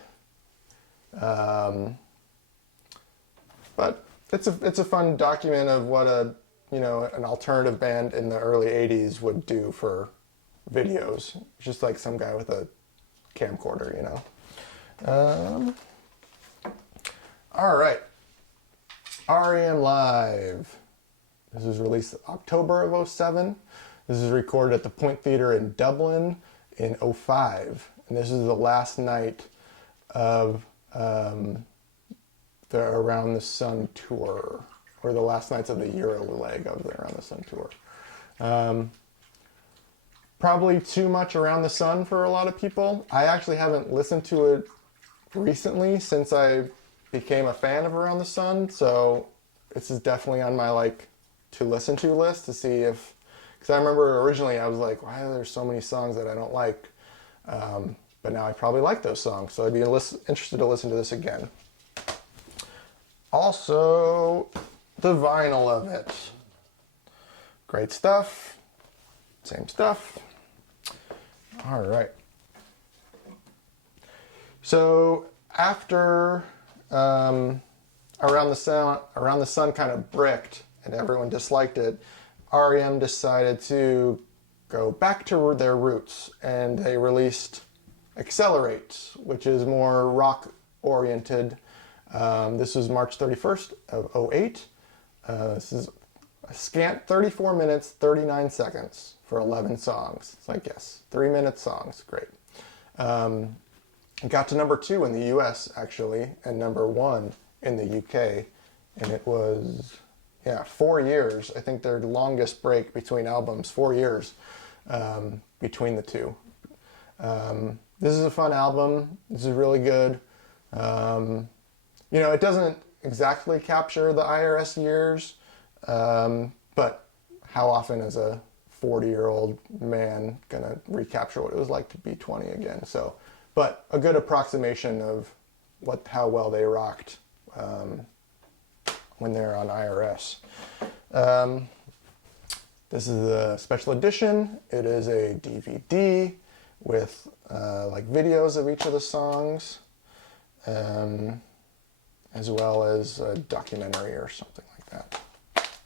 but it's a fun document of what an alternative band in the early '80s would do for videos. Just like some guy with a camcorder, All right. R.E.M. Live. This was released October of 07. This is recorded at the Point Theatre in Dublin in 05. And this is the last night of the Around the Sun tour, or the last nights of the Euro leg of the Around the Sun tour. Probably too much Around the Sun for a lot of people. I actually haven't listened to it recently since I became a fan of Around the Sun, so this is definitely on my to listen to list to see if, because I remember originally I was like, why are there so many songs that I don't like? But now I probably like those songs, so I'd be interested to listen to this again. Also, the vinyl of it. Great stuff. Same stuff. All right. So after Around the Sun kind of bricked and everyone disliked it, R.E.M. decided to go back to their roots, and they released Accelerate, which is more rock oriented. This was March 31st of '08. This is a scant 34 minutes, 39 seconds for 11 songs. It's like, yes, 3-minute songs. Great. It got to number 2 in the US, actually, and number 1 in the UK. And it was, 4 years. I think their longest break between albums, 4 years between the two. This is a fun album. This is really good. It doesn't exactly capture the I.R.S. years, but how often is a 40-year-old man gonna recapture what it was like to be 20 again? So, but a good approximation of how well they rocked when they're on I.R.S. This is a special edition. It is a DVD with videos of each of the songs, as well as a documentary or something like that.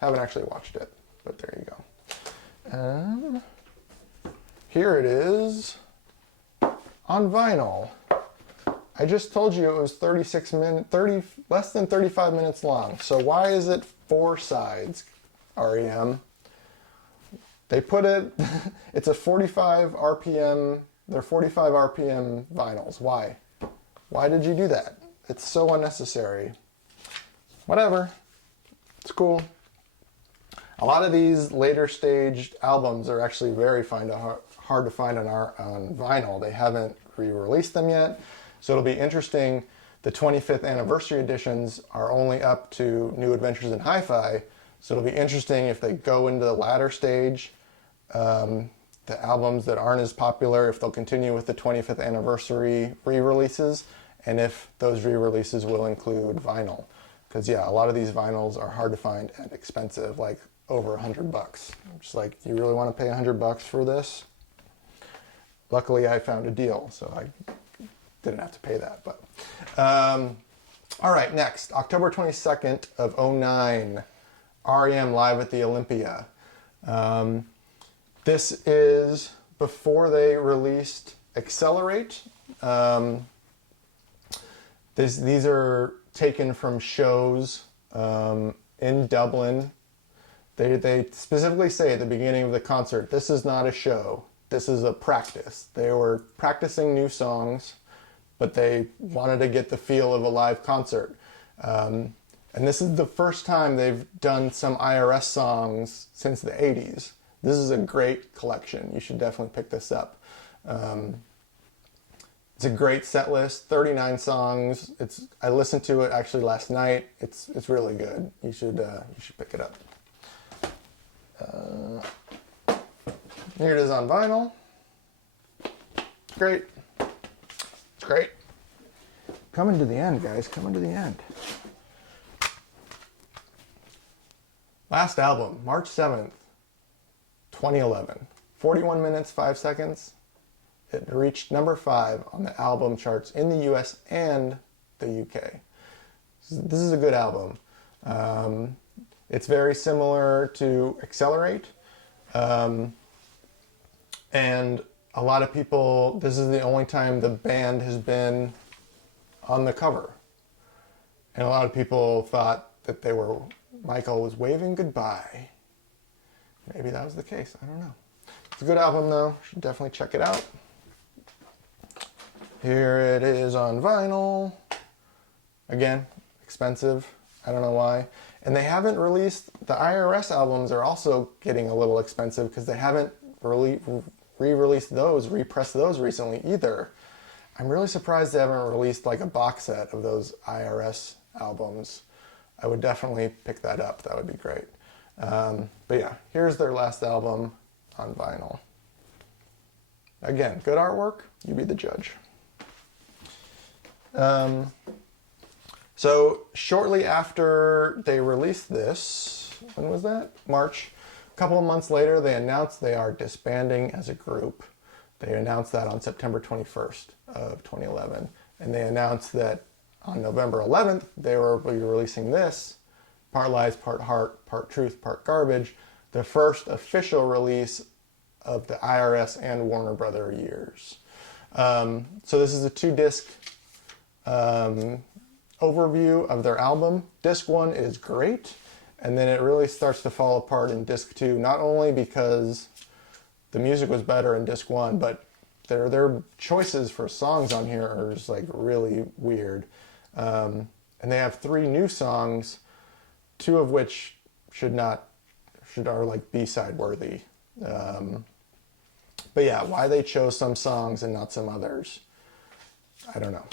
Haven't actually watched it, but there you go. Here it is on vinyl. I just told you it was 36 minutes, less than 35 minutes long. So why is it 4 sides, R.E.M? They put it, it's a 45 RPM, they're 45 RPM vinyls. Why? Why did you do that? It's so unnecessary. Whatever. It's cool. A lot of these later staged albums are actually very hard to find on vinyl. They haven't re-released them yet. So it'll be interesting. The 25th anniversary editions are only up to New Adventures in Hi-Fi. So it'll be interesting if they go into the latter stage, the albums that aren't as popular, if they'll continue with the 25th anniversary re-releases, and if those re-releases will include vinyl. Because a lot of these vinyls are hard to find and expensive, like over $100. Just like, you really want to pay $100 for this? Luckily, I found a deal, so I didn't have to pay that. But all right, next, October 22nd of '09, R.E.M. live at the Olympia. This is before they released Accelerate. These are taken from shows in Dublin. They specifically say at the beginning of the concert, this is not a show, this is a practice. They were practicing new songs, but they wanted to get the feel of a live concert. And this is the first time they've done some I.R.S. songs since the 80s. This is a great collection. You should definitely pick this up. It's a great set list, 39 songs. I listened to it actually last night. It's really good. You should pick it up. Here it is on vinyl. Great. It's great. Coming to the end, guys. Coming to the end. Last album, March 7th, 2011. 41 minutes, 5 seconds. It reached number 5 on the album charts in the US and the UK. This is a good album. It's very similar to Accelerate. And a lot of people, this is the only time the band has been on the cover. And a lot of people thought that Michael was waving goodbye. Maybe that was the case. I don't know. It's a good album, though. You should definitely check it out. Here it is on vinyl. Again, expensive. I don't know why. And they haven't released... The I.R.S. albums are also getting a little expensive because they haven't re-released those, repressed those recently either. I'm really surprised they haven't released like a box set of those I.R.S. albums. I would definitely pick that up. That would be great. But yeah, here's their last album on vinyl. Again, good artwork. You be the judge. So shortly after they released this, when was that? March. A couple of months later, they announced they are disbanding as a group. They announced that on September 21st of 2011. And they announced that on November 11th, they will be releasing this, Part Lies, Part Heart, Part Truth, Part Garbage, the first official release of the I.R.S. and Warner Brother years. So this is a 2-disc overview of their album. Disc 1 is great, and then it really starts to fall apart in Disc 2, not only because the music was better in Disc 1, but their choices for songs on here are just like really weird. And they have 3 new songs, 2 of which are like B-side worthy. But yeah, why they chose some songs and not some others, I don't know.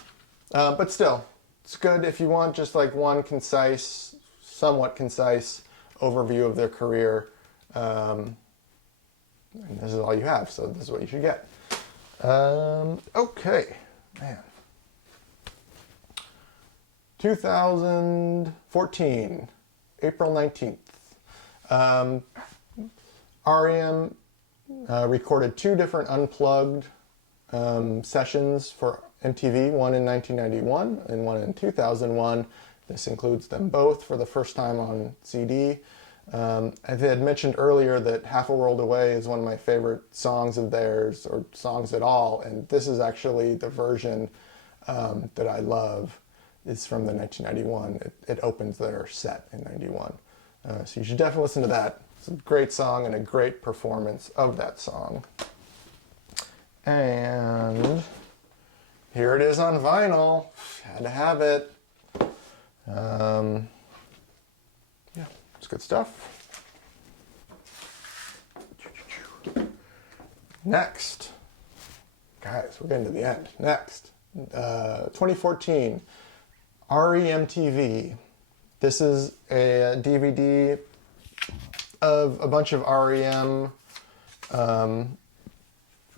But still, it's good if you want just like one concise, somewhat concise overview of their career. And this is all you have, so this is what you should get. Okay, man. 2014, April 19th. R.E.M. Recorded 2 different unplugged sessions for MTV, one in 1991 and one in 2001. This includes them both for the first time on CD. I had mentioned earlier that Half a World Away is one of my favorite songs of theirs, or songs at all, and this is actually the version that I love. It's from the 1991. It opens their set in 91. So you should definitely listen to that. It's a great song and a great performance of that song. And here it is on vinyl. Had to have it. Yeah, it's good stuff. Next. Guys, we're getting to the end. Next. 2014. R.E.M. TV. This is a DVD of a bunch of R.E.M.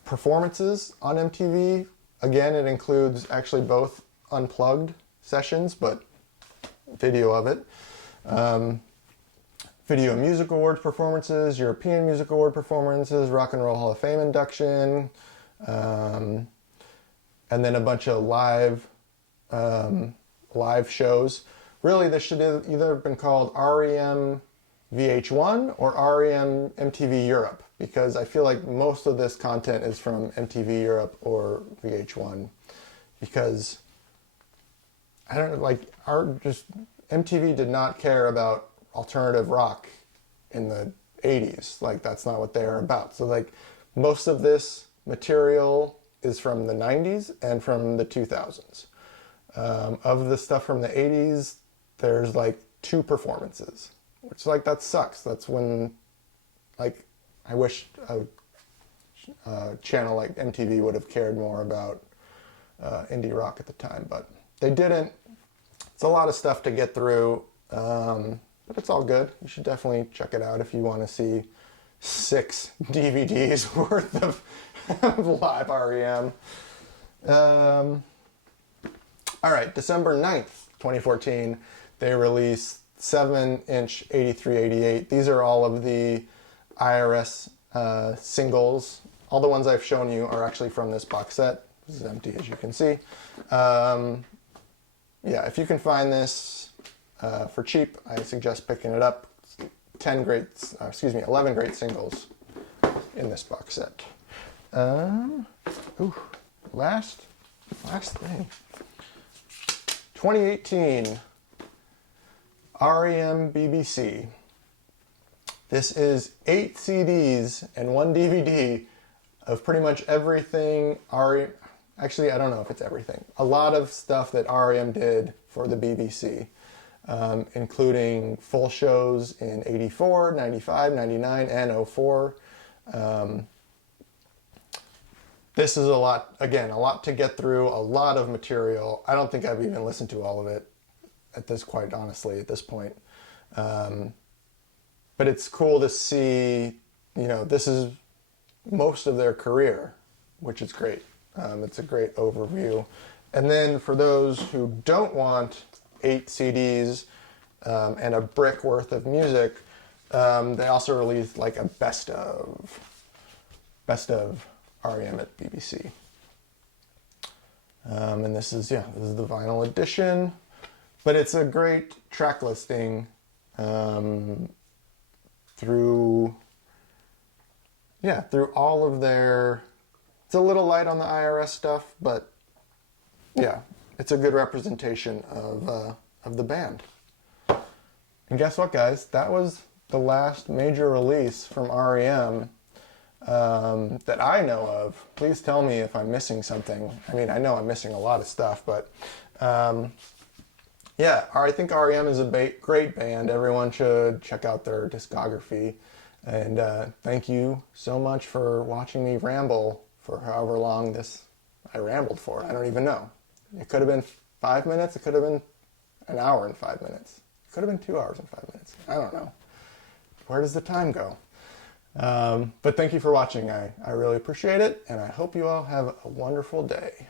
Performances on MTV. Again, it includes actually both unplugged sessions, but video of it. Video Music Awards performances, European Music Award performances, Rock and Roll Hall of Fame induction, and then a bunch of live shows. Really, this should have either been called R.E.M. VH1 or R.E.M. MTV Europe, because I feel like most of this content is from MTV Europe or VH1, because I don't know, like MTV did not care about alternative rock in the 80s. Like, that's not what they're about. So like most of this material is from the 90s and from the 2000s. Of the stuff from the 80s, there's like 2 performances, which like that sucks. That's when, like, I wish a channel like MTV would have cared more about indie rock at the time, but they didn't. It's a lot of stuff to get through, but it's all good. You should definitely check it out if you want to see 6 DVDs worth of live R.E.M. All right, December 9th, 2014, they released 7-inch 8388. These are all of the I.R.S. Singles. All the ones I've shown you are actually from this box set. This is empty, as you can see. Yeah, if you can find this for cheap, I suggest picking it up. 11 great singles in this box set. Last thing. 2018, R.E.M. BBC. This is 8 CDs and 1 DVD of pretty much everything Actually, I don't know if it's everything. A lot of stuff that R.E.M. did for the BBC, including full shows in 84, 95, 99, and 04. This is a lot to get through, a lot of material. I don't think I've even listened to all of it at this point. But it's cool to see, this is most of their career, which is great. It's a great overview. And then for those who don't want 8 CDs and a brick worth of music, they also released like a best of R.E.M. at BBC. And this is the vinyl edition, but it's a great track listing through yeah, through all of their, it's a little light on the I.R.S. stuff, but yeah, it's a good representation of the band. And guess what, guys? That was the last major release from R.E.M. That I know of. Please tell me if I'm missing something. I mean, I know I'm missing a lot of stuff, but yeah, I think R.E.M. is a great band. Everyone should check out their discography. And thank you so much for watching me ramble for however long I rambled for. I don't even know. It could have been 5 minutes. It could have been an hour and 5 minutes. It could have been 2 hours and 5 minutes. I don't know. Where does the time go? But thank you for watching. I really appreciate it, and I hope you all have a wonderful day.